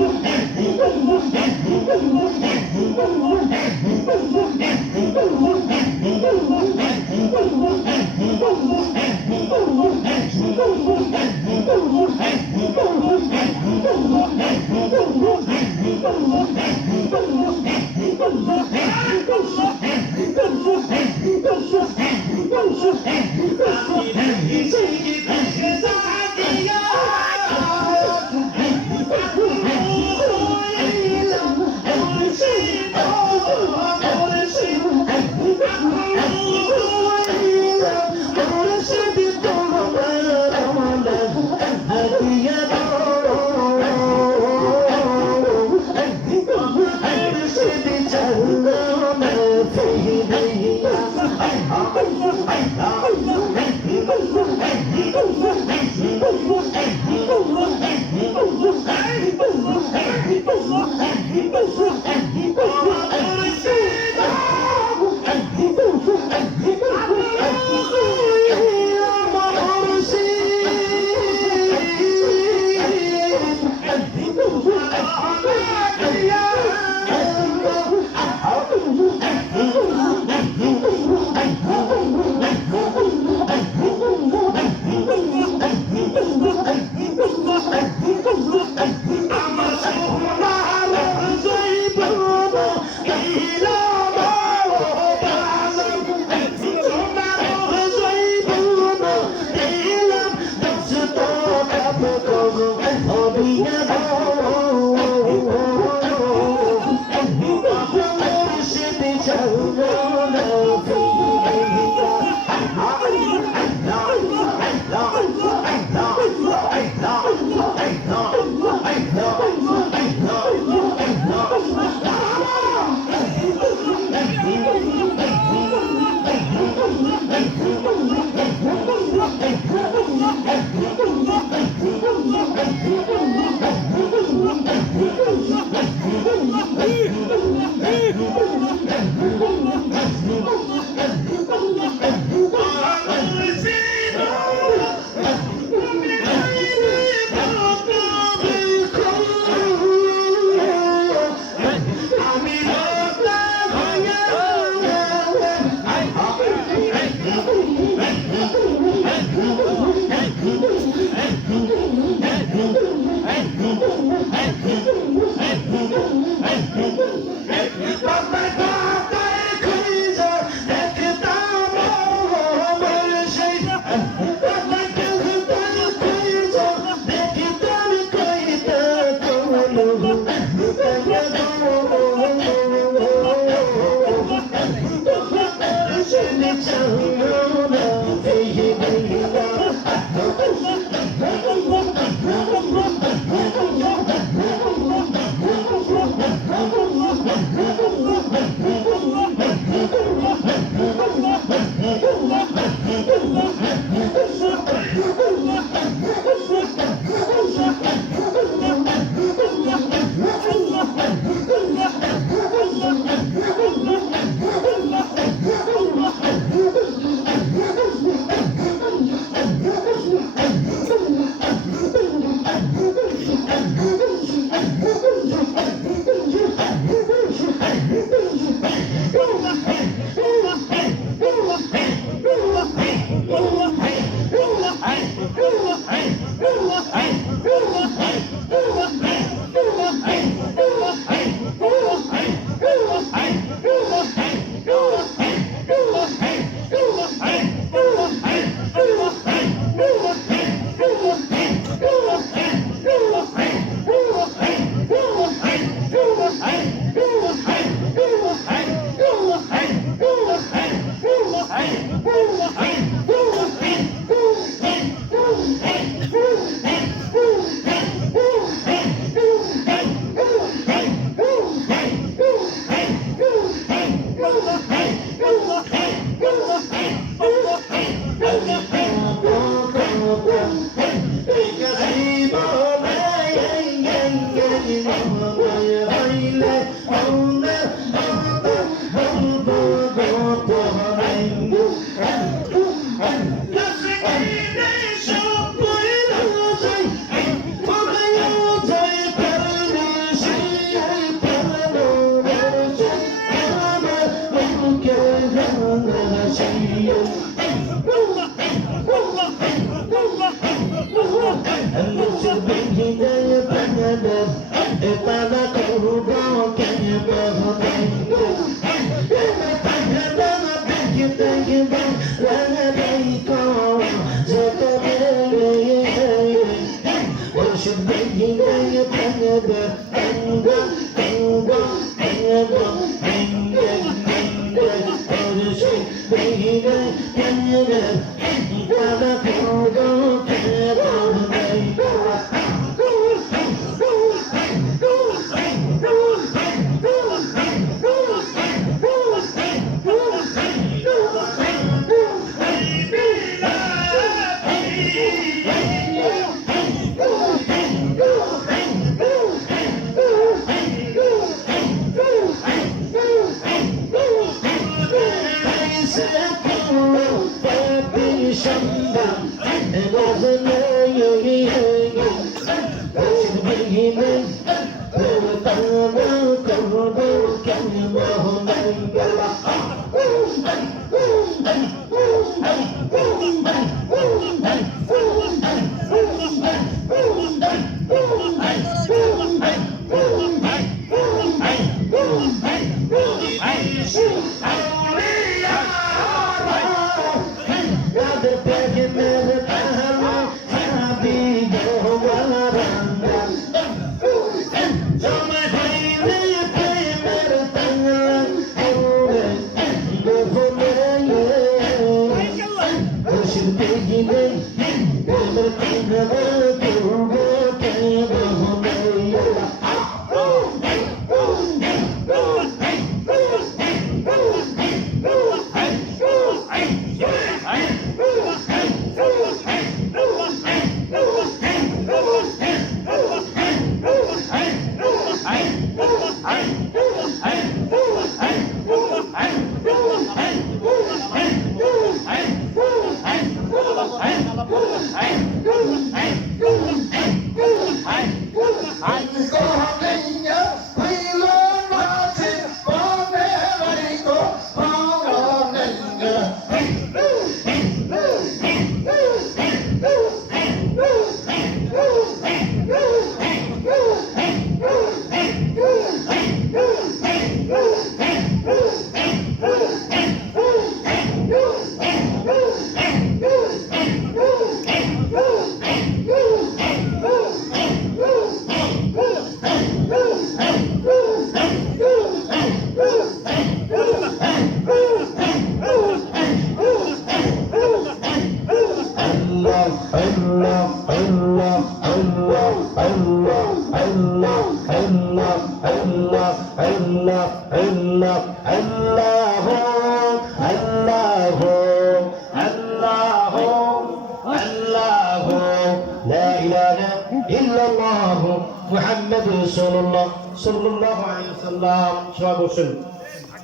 Hey, Hey,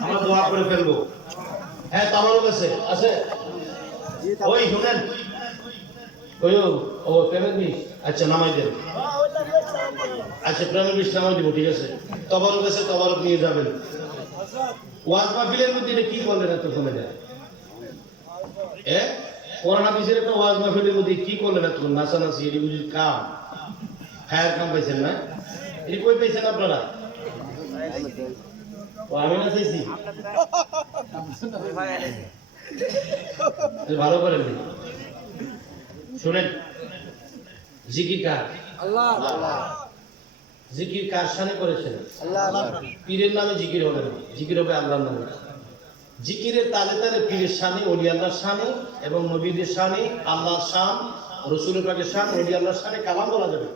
আমরা দোয়া করে ফেলবো। হ্যাঁ, তাবারক আছে আছে ওই শুনেন ওই ও প্রেমের বিষ, আচ্ছা নামাই দেন, আচ্ছা প্রেমের বিষ নামাই দিব, ঠিক আছে। তবারক আছে, তবারক নিয়ে যাবেন। ওয়াজ মাহফিলের মধ্যে এটা কি করলেন এতক্ষণে? কোরআন হাদিসের একটা ওয়াজ মাহফিলের মধ্যে কি করলেন এতক্ষণ? নাচানাচি, এটি বুঝি কাম? হায়ার কাম পাইছেন না? এটি কই পাইছেন আপনারা? আমি না চাইছি ভালো করেন। শুনেন, জিকির কার? জিকির কার শানে করেছেন? পীরের নামে জিকির হবে না, জিকির হবে আল্লাহর নামে। জিকিরের তালে তালে পীরের শানে, ওলি আল্লাহর শানে এবং নবীদের শানে, আল্লাহর শান, রসুলের পাকের শান, ওলি আল্লাহর শানে কালাম বলা যাবে,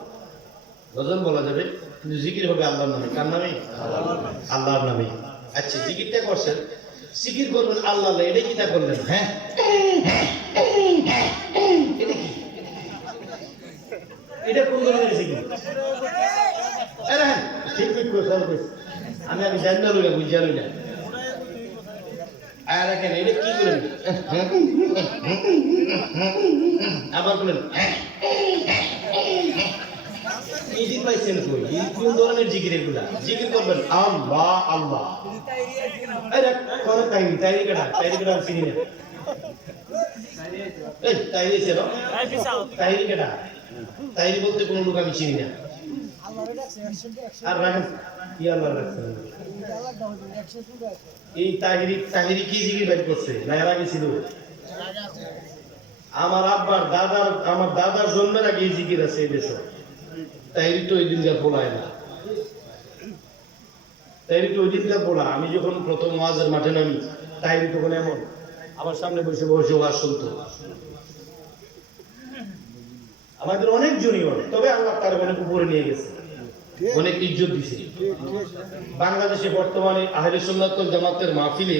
গজল বলা যাবে, কিন্তু জিকির হবে আল্লাহর নামে। কার নামে? আল্লাহর নামে। আচ্ছা, জিকিরটা করছেন, জিকির করবেন আল্লাহ, এটা কি তা করলেন? হ্যাঁ, এটা কি? এটা কোন ধরনের জিকির? ঠিক ঠিক করে সব কইছি আমি, আমি জানি না, লইলা বুঝা লইলা। আর দেখেন এটা কি করেন? আবার বলেন ইজি পাইছেন কই? এই কোন ধরনের জিকির এগুলা? জিকির করবেন আল্লাহ আল্লাহ। আরে কোন তাইরি তাইরি কেডা চিনি না। এই তাইরি ছিল তাইরি কেডা? তাইরি বলতে কোন লোক আমি চিনি না। আর রাখেন কি আল্লাহ রাখছেন এই তাহিরি কি জিগির বাইর করছে না এর আগে ছিল আমার দাদার জন্মের আগে এই জিগির আছে এই দেশে তাহিরি তো ওই দিনকার বলায় না তাহিরি তো ওই দিনকার বলা আমি যখন প্রথম ওয়াজের মাঠে নামি তাহিরি তখন এমন আমার সামনে বসে বসে ওয়াজ শুনতো আমাদের অনেক জুনিয়র তবে আল্লাহ তার অনেক উপরে নিয়ে গেছে অনেক ইজ্জত দিছে বাংলাদেশে বর্তমানে আহলে সুন্নাত ওয়াল জামাতের মাহফিলে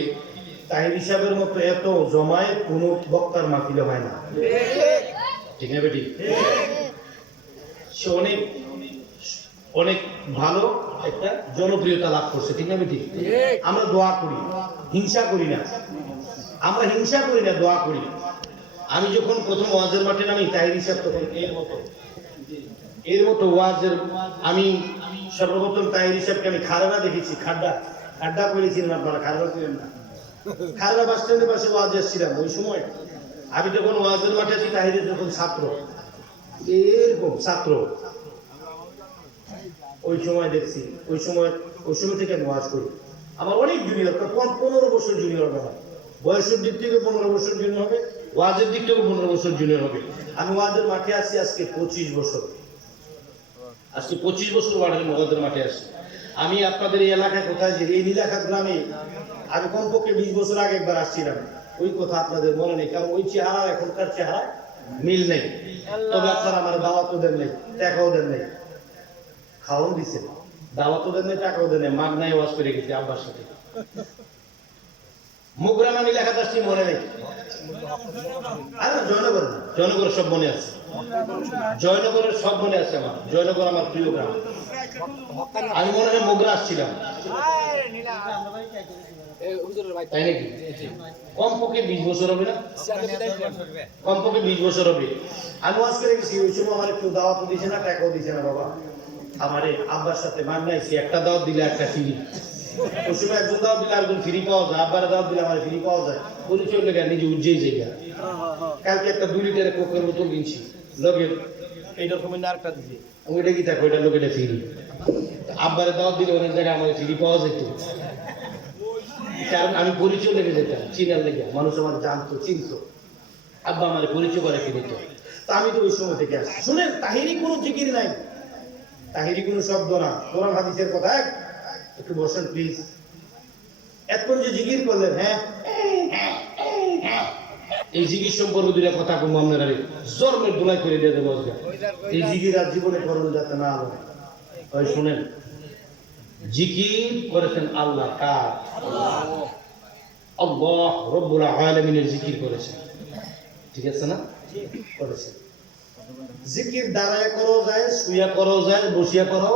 তাহির হিসাবের মতো এত জমায়েত কোন বক্তার মাহফিলে হয় না ঠিক না বেটি সে অনেক অনেক ভালো একটা জনপ্রিয়তা লাভ করছে ঠিক না বেটি আমরা দোয়া করি হিংসা করি না দোয়া করি আমি যখন প্রথম ওয়াজের মাঠে নামি তাহির হিসাব তখন এর মতো ওয়াজের আমি সর্বপ্রথম তাহির হিসাবকে আমি খারানা দেখেছি খাড্ডা করেছিলেন আপনারা খারানা ছিলেন না খারানা বাস স্ট্যান্ডের পাশে ওয়াজ এসেছিলাম ওই সময় আমি যখন ওয়াজের মাঠে আছি তাহিরের যখন ছাত্র এরকম ছাত্র ওই সময় দেখছি ওই সময় থেকে আমি ওয়াজ করি আমার অনেক জুনিয়র 15 বছর জুনিয়র হবে আমার বয়সের দিক থেকে 15 বছর জুনিয়র হবে ওয়াজের দিক থেকে 15 বছর জুনিয়র হবে আমি ওয়াজের মাঠে আছি আজকে 25 বছর ওয়াজের মাঠে আছি আমি আপনাদের এই এলাকায় কোথায় যে এই নীলাখা গ্রামে আমি কমপক্ষে 20 বছর আগে একবার আসছিলাম ওই কথা আপনাদের মনে নেই কারণ ওই চেহারা এখনকার চেহারা মিল নেই তবে আপনারা আমার দাওয়াতও দেন নাই টাকাও দেন নাই খাওয়াও দিচ্ছেন দাওয়াতও দেন নাই টাকাও দেন নাই মাগনায় ওয়াজ করে গেছি আব্বার সাথে মুগরামা নীলাখাত আসছি মনে নেই জয়নগরের সব মনে আছে জয়নগরের সব মনে আছে আমার জয়নগর আমার প্রিয় গ্রাম আমি মনে হয় মোগরা আসছিলাম তাই নাকি কমপক্ষে 20 বছর হবে না কমপক্ষে 20 বছর হবে আমি ওয়াজ করে গেছি ওই সময় আমার একটু দাওয়াত দিয়েছে না টাকাও দিয়েছে না বাবা আমারে আব্বার সাথে মাগনাইছি একটা দাওয়াত দিলে একটা ফ্রি ওই সময় একজন দাওয়াত দিলে আরেকজন ফ্রি পাওয়া যায় আব্বার দাওয়াত দিলে আমার ফ্রি পাওয়া যায় পরিচয় লেগে নিজে উজ্জেই জায়গা কালকে একটা 2 লিটারের কোকের বোতল কিনছি লগে এইটার সময় না আরেকটা দিছি ওইটা কি থাকো ওইটা লোকেটা ফ্রি আব্বারে দাওয়াত দিলে অনেক জায়গায় আমার ফ্রি পাওয়া যেত কারণ আমি পরিচয় লেগে যেতাম চিনার লেগে মানুষ আমার জানতো চিনতো আব্বা আমার পরিচয় করে কিনত তা আমি তো ওই সময় থেকে আসছি শুনেন তাহিরি কোনো জিকির নাই তাহিরি কোনো শব্দ না কোরআন হাদিসের কথা একটু বসেন প্লিজ এখন যে জিকির করলেন এই জিকির সম্পর্কে দুইটা কথা কোন আপনারা জন্মের দোলাই করে দিয়ে দেবো এই জিকির আর জীবনে করণ যাতে না হয় শুনেন জিকির করেছেন আল্লাহ কার আল্লাহ রব্বুল আলামিনের জিকির করেছেন ঠিক আছে না করেছেন জিকির দাঁড়ায় করো যায় শুয়া করো যায় বসিয়া করো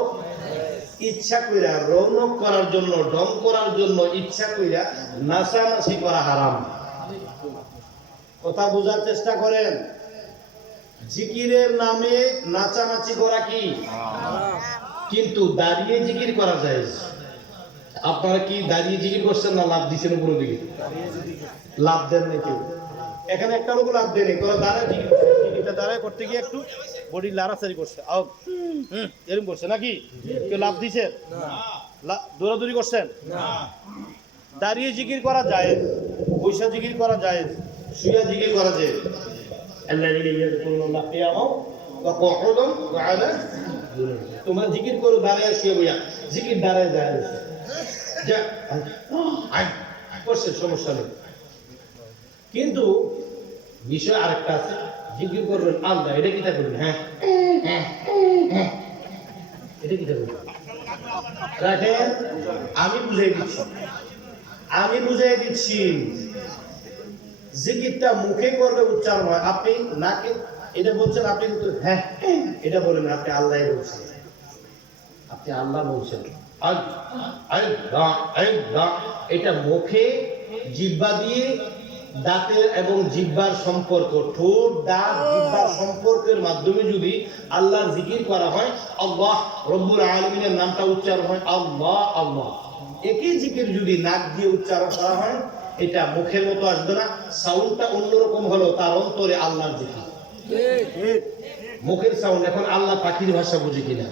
ইচ্ছা কইরা রৌনক করার জন্য ঢং করার জন্য ইচ্ছা কইরা নাচানাচি করা হারাম কথা বোঝার চেষ্টা করেন জিকিরের নামে নাচানাচি করা কি কিন্তু দাঁড়িয়ে জিকির করা যায় আপনারা কি দাঁড়িয়ে জিকির করছেন না লাভ দিচ্ছেন উপরের দিকে লাভ দেন না কেউ এখানে একটা লোক লাভ দেয়নি কোনো দাঁড়ায় জিকিরটা দাঁড়ায় করতে গিয়ে একটু বডি লাড়াচাড়ি করছে এরকম করছে নাকি কেউ লাভ দিছে দৌড়াদৌড়ি করছেন দাঁড়িয়ে জিকির করা যায় বৈশা জিকির করা যায় শুয়া জিকির করা যায় তোমরা জিকির করো দাঁড়ায় শুয়ে বইয়া জিকির দাঁড়ায় যায় করছে সমস্যা নেই কিন্তু বিষয় আরেকটা আছে জিকির করবেন আল্লাহ এটা কি থাকবেন এটা কি থাকবেন রাখেন আমি বুঝাই দিচ্ছি জিকিরটা মুখে করবে উচ্চারণ হয় আপনি নাকে এটা বলছেন আপনি কিন্তু এটা বলেন আপনি আল্লাহ বলছেন এটা মুখে জিহ্বা দিয়ে দাঁতের এবং জিহ্বার সম্পর্ক ঠোঁট দাঁত জিহ্বার সম্পর্কের মাধ্যমে যদি আল্লাহর জিকির করা হয় আল্লাহ রব্বুল আলামিনের নামটা উচ্চারণ হয় আল্লাহ আল্লাহ একই জিকির যদি নাক দিয়ে উচ্চারণ করা হয় এটা মুখের মতো আসবে না সাউন্ডটা অন্যরকম হলো তার অন্তরে আল্লাহর জিকির মুখের সাউন্ড এখন আল্লাহ পাখির ভাষা বুঝে কিনা